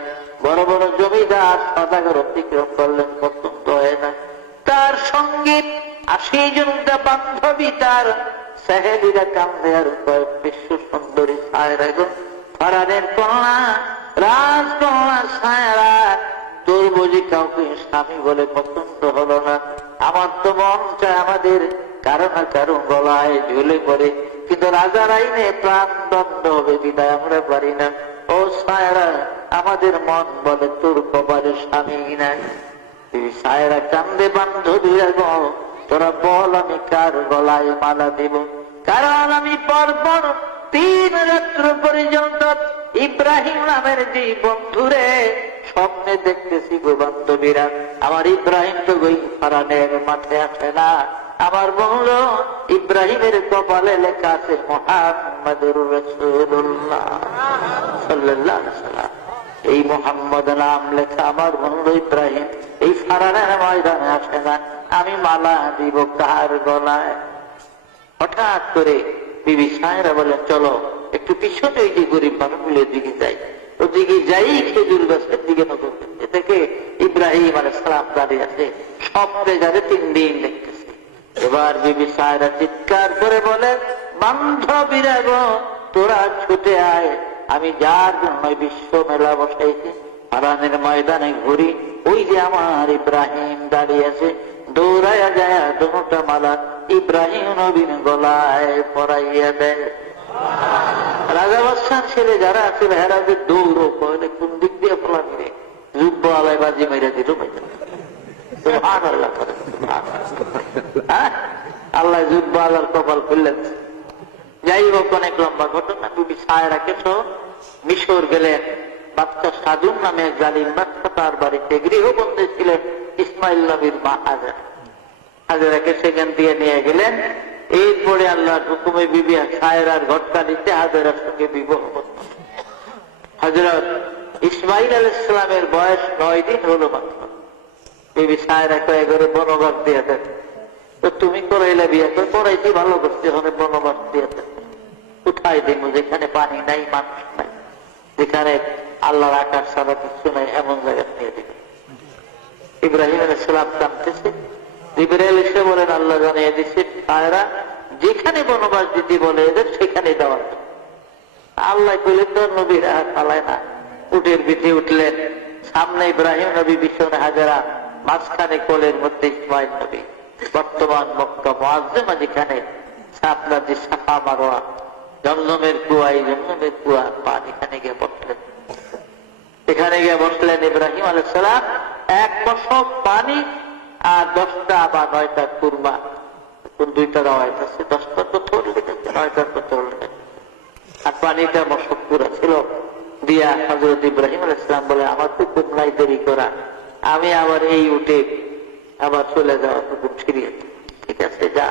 বড় বড় জমিদার সদাগর অতিক্রম করলেন, পছন্দ হয় না। তার সঙ্গে 80 জনটা বান্ধবী, তার সাহেবীরা কান্দে, আর বিশ্ব সুন্দরী সায়রা গো, ফারানের কন্যা, রাজকন্যা সায়রা, তোর বুঝি কাউকে স্বামী বলে পছন্দ হলো না? আমার তো মন চায় আমাদের কারো না কারো গলায় ঝুলে পড়ে, কিন্তু রাজার আইনে প্রাণ দণ্ড হবে, বিদায় আমরা পারি না। ও সায়রা, আমাদের মন বলে তোর কপালে স্বামী নাই। সায়রা কান্দে, বান্ধবীরা গো, তোরা বল আমি কার গলায় মালা দেব? কারণ আমি পরপর 3 রাত্র পর্যন্ত ইব্রাহিম নামের যে বন্ধুরে স্বপ্নে দেখতেছি গো বান্ধবীরা। আমার ইব্রাহিম তো ওই ফারানের মাঠে আসে না, আমার বন্ধু ইব্রাহিমের কপালে লেখা আছে মুহাম্মাদুর রাসূলুল্লাহ সাল্লাল্লাহু আলাইহি ওয়াসাল্লাম। এই মুহাম্মদ নাম লেখা আমার বন্ধু ইব্রাহিম এই ফারানের ময়দানে আসে না, আমি মালা দিব কার গলায়? হঠাৎ করে বিবি সায়রা বলেন, চলো একটু পিছনে ওই যে গরিব মানুষগুলোর দিকে যাই। ওদিকে যাই, খেজুর গাছের দিকে নজর দেখে ইব্রাহিম আলাইহিস সালাম দাঁড়িয়ে আছে। স্বপ্নে যাবে 3 দিন দেখতেছে। এবার বিবি সায়রা চিৎকার করে বলে, বান্ধবীরা গো, তোরা ছুটে আয়, আমি যার জন্য বিশ্ব মেলা বসাইছি হারানের ময়দানে ঘুরি, ওই যে আমার ইব্রাহিম দাঁড়িয়ে আছে, দৌড়াইয়া যায়, দুটা মালা ইব্রাহিম নবীর গলায় পরাইয়া দেয়। রাজা বাদশার ছেলে যারা আছে হেরা যে দৌড় করে, কোন দিক দিয়ে ফলানি রে, যুদ্ধ আলাই বাজি মেরে দিল। আল্লাহ যুদ্ধ আলার কপাল খুললেন। যাই হোক, অনেক লম্বা ঘটনা। বিবি সায়রাকে সহ মিশর গেলেন। বাদশা সাদুন নামে জালিম বাদশা, তার বাড়িতে গৃহবন্দী ছিলেন ইসমাইল নবীর মা হাজেরা। হাজেরাকে সেখান দিয়ে নিয়ে গেলেন। এরপরে আল্লাহর হুকুমে বিবি সায়রার ঘটকালিতে হাজেরার সঙ্গে বিবাহ করলেন। হযরত ইসমাইল আলাইহিস সালামের বয়স 9 দিন হলো মাত্র। বিবি সায়রা কয়ে করে বনবাস দিয়ে দেন, তো তুমি করাইলে বিয়ে করে? করাইছি, ভালো করছে, ওখানে বনবাস দিয়ে দেন। কোথায় দিব? যেখানে পানি নাই, মানুষ নাই, যেখানে আল্লাহর আকাশ ছাড়া কিছু নাই, এমন জায়গা নিয়ে দিবে। ইব্রাহিম আলাইহিস সালাম কাঁদতেছে। জিবরাইল এসে বলেন, আল্লাহ জানিয়ে দিচ্ছে সায়রা যেখানে বনবাস দিতে বলে এদের সেখানে দেওয়ার। আল্লাহ কইলেন তো নবীরা পালায় না। উটের পিঠে উঠলেন, সামনে ইব্রাহিম নবী, পিছনে হাজেরা, মাঝখানে কোলের মধ্যে ইসমাইল নবী। বর্তমান মক্কা মুআজ্জামা, যেখানে আপনার যে সাফা মারওয়া, জমজমের কুয়া, এই জমজমের কুয়া পানি, এখানে গিয়ে বসলেন। এখানে গিয়ে বসলেন ইব্রাহিম আলাইহিস সালাম। 1 মশক পানি আর 10টা বা 9টা কুরমা, 2টা রাওয়ায়াত আছে, 10টা তো ধরলে, 9টা তো ধরলে, আর পানিটা মশক পুরা ছিল। দিয়া হযরত ইব্রাহিম আলাইহিস সালাম বলে, আমার তো খুব নাই দেরি করা, আমি আবার এই উঠে আবার চলে যাওয়ার হুকুম ছিড়িয়ে। ঠিক আছে, যা,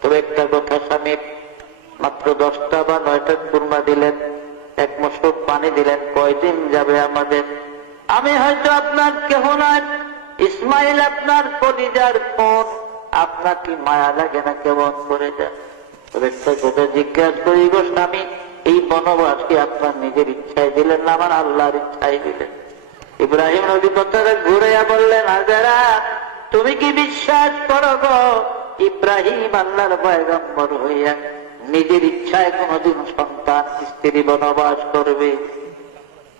তবে একটা কথা, স্বামী মাত্র 10টা বা 9টা কুরমা দিলেন, 1 মশক পানি দিলেন, কয়দিন যাবে আমাদের? আমি হয়তো আপনার কেহ নয়, ইসমাইল আপনার কলিজার কোন, আপনার কি মায়া লাগে না? কেমন করে যান? তবে একটা কথা জিজ্ঞাসা করি গো স্বামী, এই বনবাস কি আপনার নিজের ইচ্ছায় দিলেন না আমার আল্লাহর ইচ্ছায় দিলেন? ইব্রাহিম নবী কথাটা ঘুরাইয়া বললেন, হাজেরা তুমি কি বিশ্বাস করো গো, ইব্রাহিম আল্লাহর পয়গম্বর হইয়া নিজের ইচ্ছায় কোনদিন সন্তান স্ত্রী বনবাস করবে?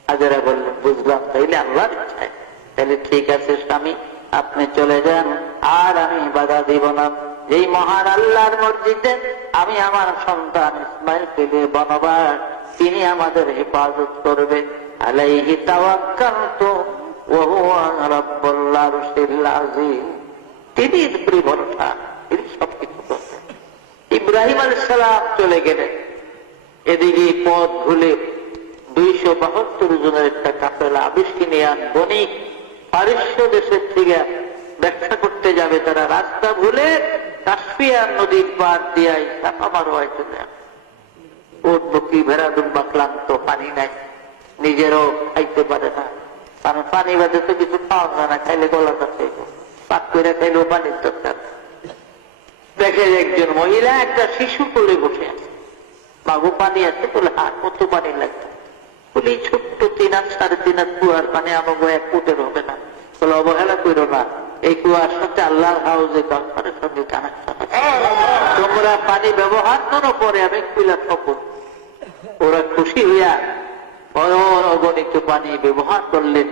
হাজেরা বললেন, বুঝলাম, তাইলে আল্লাহর ইচ্ছায়। তাহলে ঠিক আছে স্বামী, আপনি চলে যান, আর আমি বাধা দিব না। যেই মহান আল্লাহর মসজিদে আমি আমার সন্তান ইসমাইল পেলে বনবাস, তিনি আমাদের হেফাজত করবেন। আলাইহি তাওয়াক্কালতু ওয়া হুয়া রাব্বুল আরশিল আযীম। তিনি উপরে ভরসা, তিনি সবকিছু করবেন। ইব্রাহিম আলাইহিস সালাম চলে গেলেন। এদিকে পথ ভুলে 272 জনের একটা কাফেলা আবিষ্কিনিয়ান বণিক পারস্য দেশের থেকে ব্যবসা করতে যাবে, তারা রাস্তা ভুলে কাস্পিয়ান নদীর পার দিয়ে সাফা মারোয়ায় চলে যাবে। ওট বকরি ভেড়া দুম্বা ক্লান্ত, পানি নাই, নিজেরও খাইতে পারে না, কারণ পানি বাদে তো কিছু খাওয়া যায় না, খাইলে গলা কাছে পাক করে খাইলেও পানির দরকার। দেখে একজন মহিলা একটা শিশু কোলে বসে আছে, বাবু পানি আছে বলে, হ্যাঁ কত পানি লাগবে বলে, ছোট্ট 3 হাত 3.5 হাত কুয়ার পানি আমাকে এক ফুটের হবে না বলে, অবহেলা করো না, এই কুয়ার সাথে আল্লাহর হাউজে কাউন্টারের সঙ্গে কানেকশন আছে, তোমরা পানি ব্যবহার করো, পরে আমি কুইলা থাকবো। ওরা খুশি হইয়া অগণিত পানি ব্যবহার করলেন।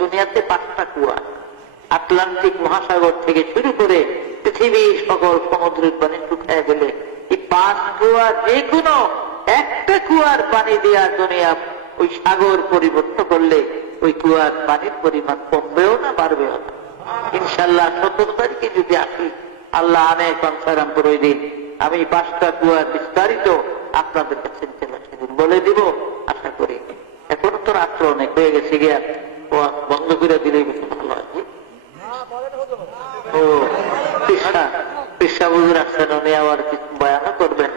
দুনিয়াতে 5টা কুয়া, আটলান্টিক মহাসাগর থেকে শুরু করে পৃথিবীর সকল সমুদ্রের পানি শুকায় গেলে এই 5 কুয়া যে কোনো একটা কুয়ার পানি দেওয়া দুনিয়া ওই সাগর পরিবর্তন করলে ওই কুয়ার পানির পরিমাণ কমবেও না, বাড়বেও না। ইনশাল্লাহ 17 তারিখে যদি আসি, আল্লাহ আনে কনসারামপুর ওই দিন আমি 5টা কুয়ার বিস্তারিত আপনাদের কাছে বলে দিব, আশা করি। এখন তো রাত্র অনেক হয়ে গেছে, গিয়া বন্ধ করে দিলে বেশি ভালো হয়। ও পেশা হুজুর আসছেন, উনি আবার কিছু বয়ানও করবেন।